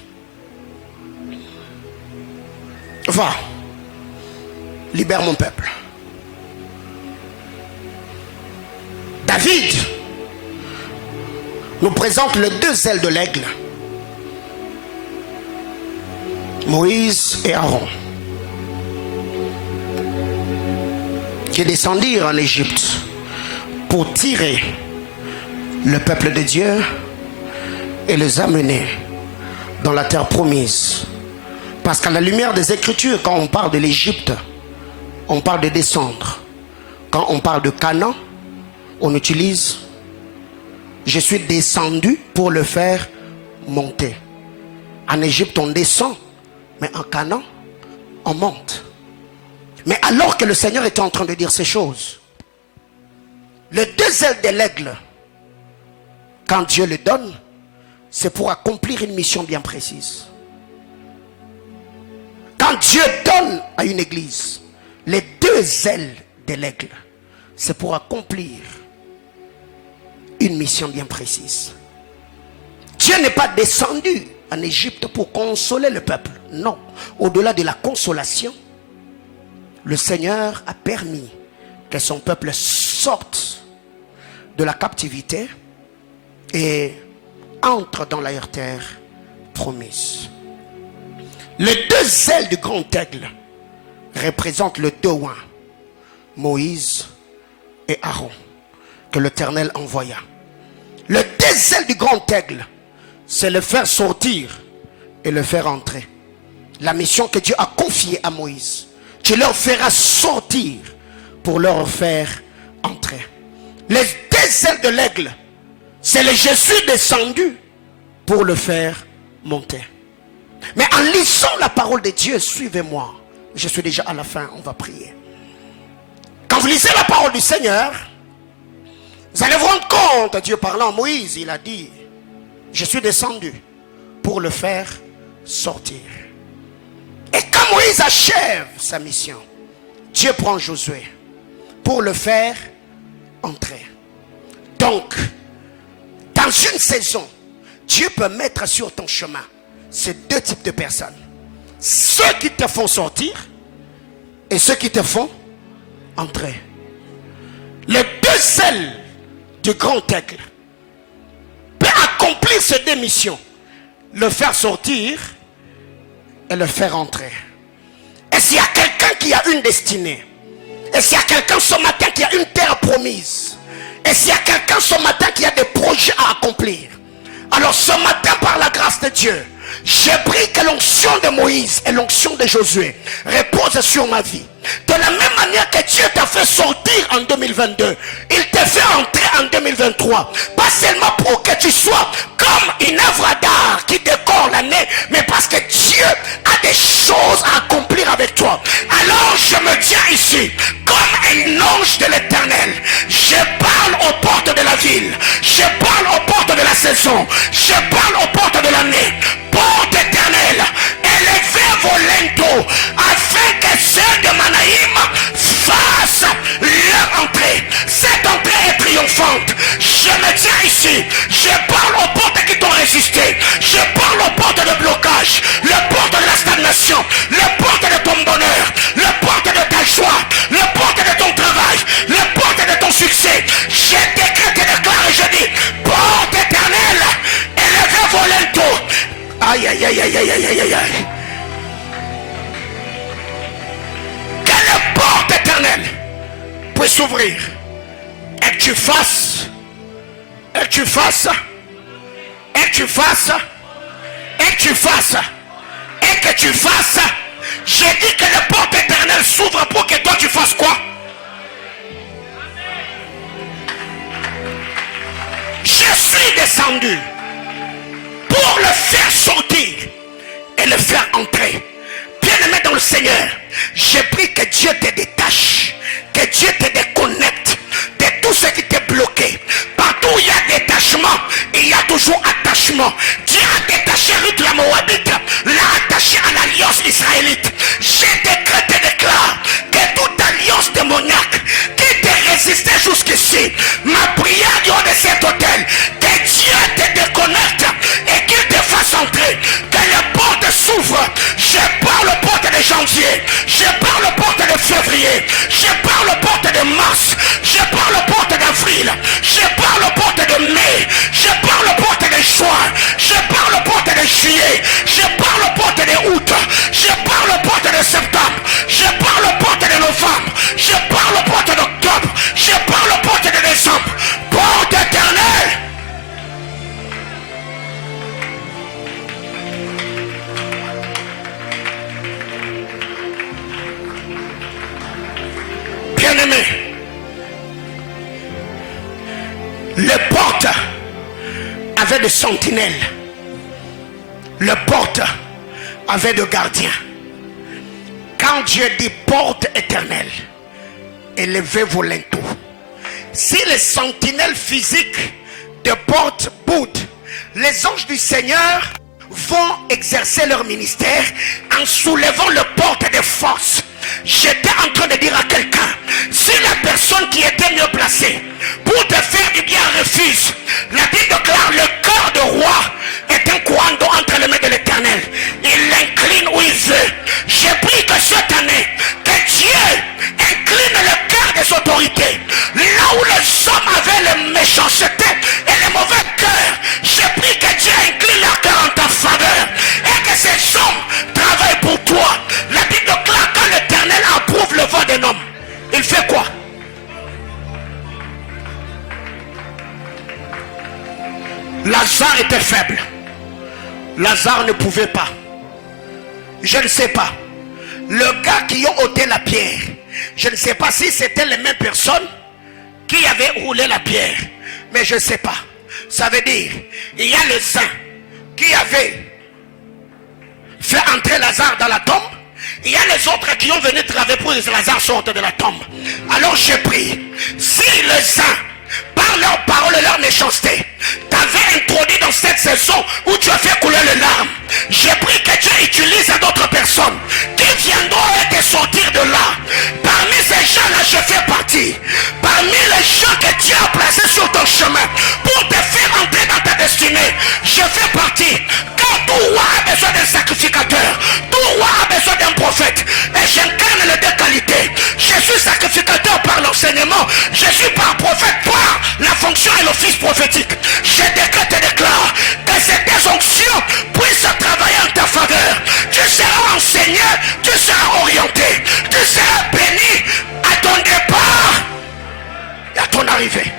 va, libère mon peuple. David nous présente les deux ailes de l'aigle, Moïse et Aaron, qui descendirent en Égypte pour tirer le peuple de Dieu et les amener dans la terre promise. Parce qu'à la lumière des Écritures, quand on parle de l'Égypte, on parle de descendre. Quand on parle de Canaan, on utilise je suis descendu pour le faire monter. En Égypte, on descend, mais en Canaan, on monte. Mais alors que le Seigneur était en train de dire ces choses, les deux ailes de l'aigle, quand Dieu le donne, c'est pour accomplir une mission bien précise. Quand Dieu donne à une église les deux ailes de l'aigle, c'est pour accomplir une mission bien précise. Dieu n'est pas descendu en Égypte pour consoler le peuple. Non. Au-delà de la consolation, le Seigneur a permis que son peuple sorte de la captivité et entre dans la terre promise. Les deux ailes du grand aigle représentent le deux oins, Moïse et Aaron, que l'Éternel envoya. Les deux ailes du grand aigle, c'est le faire sortir et le faire entrer. La mission que Dieu a confiée à Moïse, tu leur feras sortir pour leur faire entrer. Les deux ailes de l'aigle, c'est le je suis descendu pour le faire monter. Mais en lisant la parole de Dieu, suivez-moi. Je suis déjà à la fin, on va prier. Quand vous lisez la parole du Seigneur, vous allez vous rendre compte, Dieu parlant à Moïse, il a dit, je suis descendu pour le faire sortir. Et quand Moïse achève sa mission, Dieu prend Josué pour le faire entrer. Donc, dans une saison, Dieu peut mettre sur ton chemin ces deux types de personnes. Ceux qui te font sortir et ceux qui te font entrer. Les deux ailes du grand aigle peut accomplir ces deux missions, le faire sortir et le faire entrer. Et s'il y a quelqu'un qui a une destinée, et s'il y a quelqu'un ce matin qui a une terre promise, et s'il y a quelqu'un ce matin qui a des projets à accomplir, alors ce matin, par la grâce de Dieu, j'ai pris que l'onction de Moïse et l'onction de Josué reposent sur ma vie. De la même manière que Dieu t'a fait sortir en 2022, il t'a fait entrer en 2023. Pas seulement pour que tu sois comme une œuvre d'art qui décore l'année, mais parce que Dieu a des choses à accomplir avec toi. Alors je me tiens ici comme un ange de l'Éternel. Je parle aux portes de la ville, je parle aux portes de la saison, je parle aux portes de l'année. Porte éternelle, élevez vos linteaux afin que ceux de Manaïm fassent leur entrée. Cette entrée est triomphante. Je me tiens ici, je parle aux portes qui t'ont résisté, je parle aux portes de blocage, les portes de la stagnation, les portes de ton bonheur, les portes de ta joie, les portes de ton travail, les portes de ton succès. Je décrète et déclare et je dis, porte éternelle, élevez vos linteaux. Aïe, aïe, aïe, aïe, aïe, aïe, aïe, aïe. s'ouvrir. Et que tu fasses. Et que tu fasses. Et que tu fasses. Et que tu fasses. Et que tu fasses. J'ai dit que les portes éternelles s'ouvrent pour que toi tu fasses quoi? Je suis descendu pour le faire sortir et le faire entrer. Bien-aimé dans le Seigneur, j'ai pris que Dieu te détache, que Dieu te déconnecte de tout ce qui t'est bloqué. Partout où il y a détachement, il y a toujours attachement. Dieu a détaché Ruth la Moabite, l'a attaché à l'alliance israélite. J'ai décrété et déclare que toute alliance démoniaque qui te résistait jusqu'ici, ma prière du haut de cet hôtel, que Dieu te déconnecte et qu'il te fasse entrer, que les portes s'ouvrent. Je parle aux portes de janvier, je parle aux portes de février, je parle aux portes de mars, je parle aux portes d'avril, je parle aux portes de mai, je parle aux portes de juin, je parle aux portes de juillet, je parle aux portes de août, je parle aux portes de septembre, je parle aux portes de novembre, je parle aux portes d'octobre, je parle aux portes de décembre. Porte éternelle. Bien-aimé, les portes avaient des sentinelles, les portes avaient des gardiens. Quand Dieu dit porte éternelle, élevez-vous linteaux. Si les sentinelles physiques de porte boudent, les anges du Seigneur vont exercer leur ministère en soulevant le porte de force. J'étais en train de dire à quelqu'un, si la personne qui était mieux placée pour te faire du bien refuse, la Bible déclare le cœur de roi est un courant d'eau entre les mains de l'Éternel. Il l'incline où il veut. J'ai pris que cette année, que Dieu incline le cœur des autorités. Là où les hommes avaient la méchanceté et le mauvais cœur, j'ai pris que Dieu incline leur cœur en ta faveur. Et que ces hommes travaillent pour toi. La Bible déclare quand l'Éternel approuve le voie d'un homme, il fait quoi? Lazare était faible. Lazare ne pouvait pas. Je ne sais pas. Le gars qui a ôté la pierre, je ne sais pas si c'était les mêmes personnes qui avaient roulé la pierre. Mais je ne sais pas. Ça veut dire, il y a les saints qui avaient fait entrer Lazare dans la tombe. Il y a les autres qui ont venu travailler pour que Lazare sorte de la tombe. Alors j'ai pris, si les saints, par leurs paroles et leur méchanceté, t'avais introduit dans cette saison où tu as fait couler les larmes, j'ai pris que Dieu utilise d'autres personnes qui viendront te sortir de là. Parmi ces gens-là, je fais partie. Parmi les gens que Dieu a placés sur ton chemin pour te faire entrer dans ta destinée, je fais partie. Quand tout roi a besoin d'un sacrificateur, tout roi a besoin d'un prophète, et j'incarne les deux qualités. Je suis sacrificateur par l'enseignement, je suis par prophète par la fonction et l'office prophétique. Je décrète et déclare que ces deux onctions puissent travailler en ta faveur. Tu seras enseigné, tu seras orienté, tu seras béni à ton départ et à ton arrivée.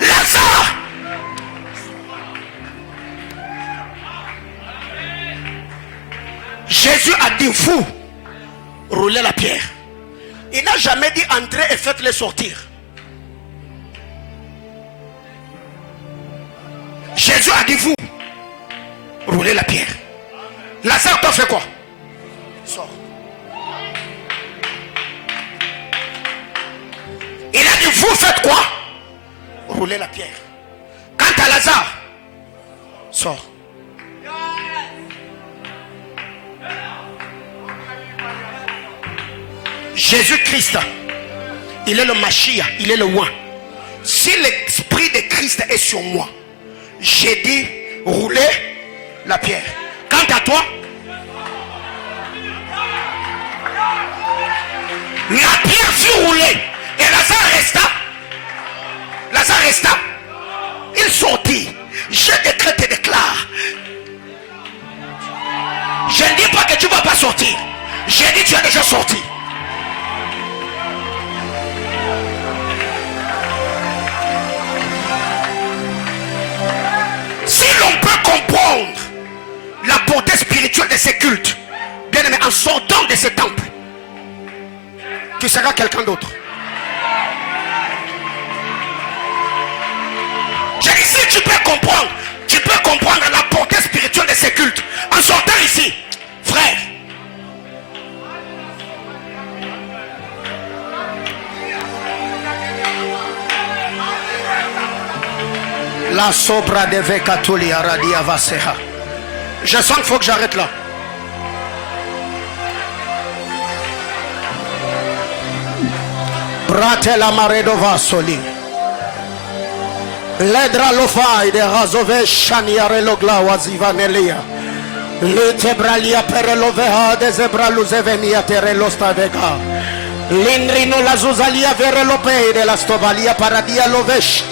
Lazare, Jésus a dit vous roulez la pierre. Il n'a jamais dit entrez et faites-les sortir. Jésus a dit vous roulez la pierre. Lazare t'en fait quoi? Sors. Il a dit vous faites quoi? Roulez la pierre. Quant à Lazare, sors. Jésus-Christ, il est le Mashiach, il est le Oint. Si l'esprit de Christ est sur moi, j'ai dit rouler la pierre. Quant à toi, la pierre fut roulée et Lazare resta. Lazare resta. Il sortit. Je décrète et déclare. Je ne dis pas que tu ne vas pas sortir. J'ai dit tu es déjà sorti. ces cultes, bien aimé, en sortant de ce temple, tu seras quelqu'un d'autre. J'ai dit, si tu peux comprendre la portée spirituelle de ces cultes en sortant ici, frère. La sobra de vekatuli aradia vaseha. Je sens qu'il faut que j'arrête là. Brate la maredo vasoli. Ledra lo fai de razove shaniare lo glawaziva nelia. Le tebralia per lo veha de zebra luzevenia tere lo stavega. L'indrino la zuzalia vere lo pei de la stovalia paradia lo vesh.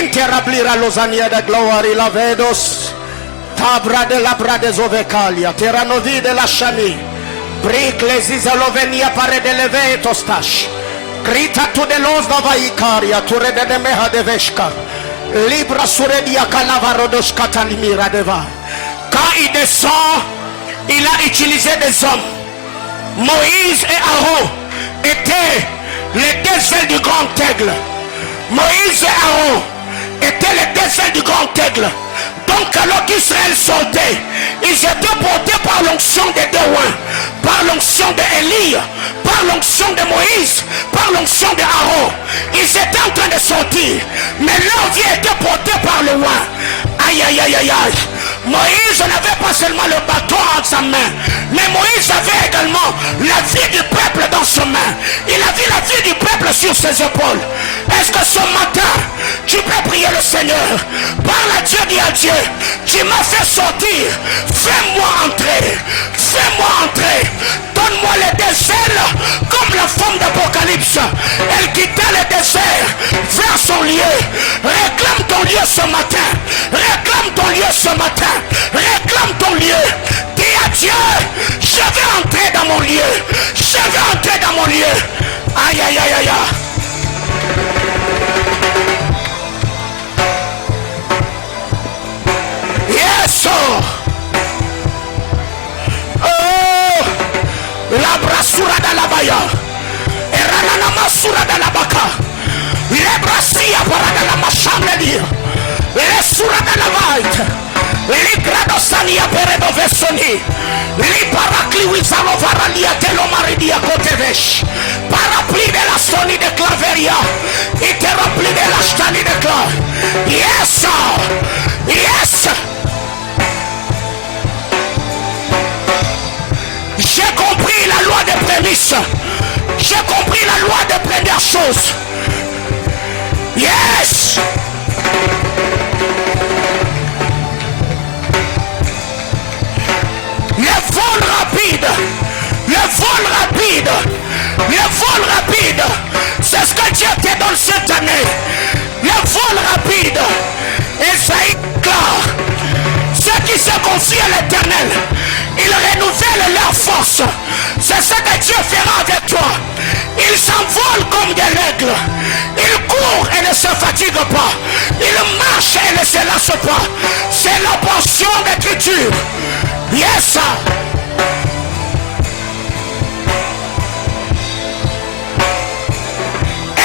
Interablira losania de glory la vedos. Tabra de la brade zovecalia. Teranovi de la shani. Bric les isolovenia pare de leve tostash. Grita tu de los nova icaria. Ture de meha de veshka. Libra suredia calavarodos catalimira deva. Quand il descend, il a utilisé des hommes. Moïse et Aaron étaient les deux ailes du grand aigle. Moïse et Aaron étaient les deux ailes du grand aigle. Donc alors qu'Israël sortait, ils étaient portés par l'onction des deux rois, par l'onction d'Élie, par l'onction de Moïse, par l'onction d'Aaron. Ils étaient en train de sortir, mais leur vie était portée par le roi. Aïe aïe aïe aïe aïe. Moïse n'avait pas seulement le bâton en sa main, mais Moïse avait également la vie du peuple dans ses mains. Il avait la vie du peuple sur ses épaules. Est-ce que ce matin, tu peux prier le Seigneur? Parle à Dieu, dis à Dieu, tu m'as fait sortir, fais-moi entrer, fais-moi entrer. Donne-moi les déserts comme la femme d'Apocalypse. Elle quittait le désert vers son lieu. Réclame ton lieu ce matin. Réclame ton lieu ce matin. Réclame ton lieu. Dis à Dieu, je vais entrer dans mon lieu. Je vais entrer dans mon lieu. Aïe aïe aïe aïe aïe. Yes. Oh, la brassura de la baya. Eranana masura de la baka. Le brassia para de la machambre. Le sura de la vaite. Li grado sania peredo vesoni. Li paracli wizalo varalia telo maridia kotevesh. Parapli de la soni de claveria. Interrapli de la stani de clav. Yes. Yes. J'ai compris la loi des prémices. J'ai compris la loi des premières choses. Yes. Le vol rapide. Le vol rapide. Le vol rapide. C'est ce que Dieu te donne cette année. Le vol rapide. Et ça est clair. Ceux qui se confient à l'Éternel, ils renouvellent leur force. C'est ce que Dieu fera avec toi. Ils s'envolent comme des aigles. Ils courent et ne se fatiguent pas. Ils marchent et ne se lassent pas. C'est la portion d'écriture. Yes.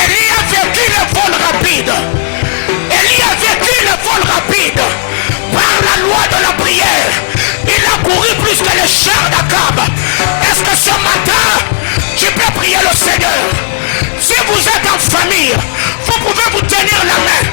Élie a vécu le vol rapide. Élie a vécu le vol rapide. Par la loi de la prière, il a couru plus que les chars d'Akab. Est-ce que ce matin, tu peux prier le Seigneur? Si vous êtes en famille, vous pouvez vous tenir la main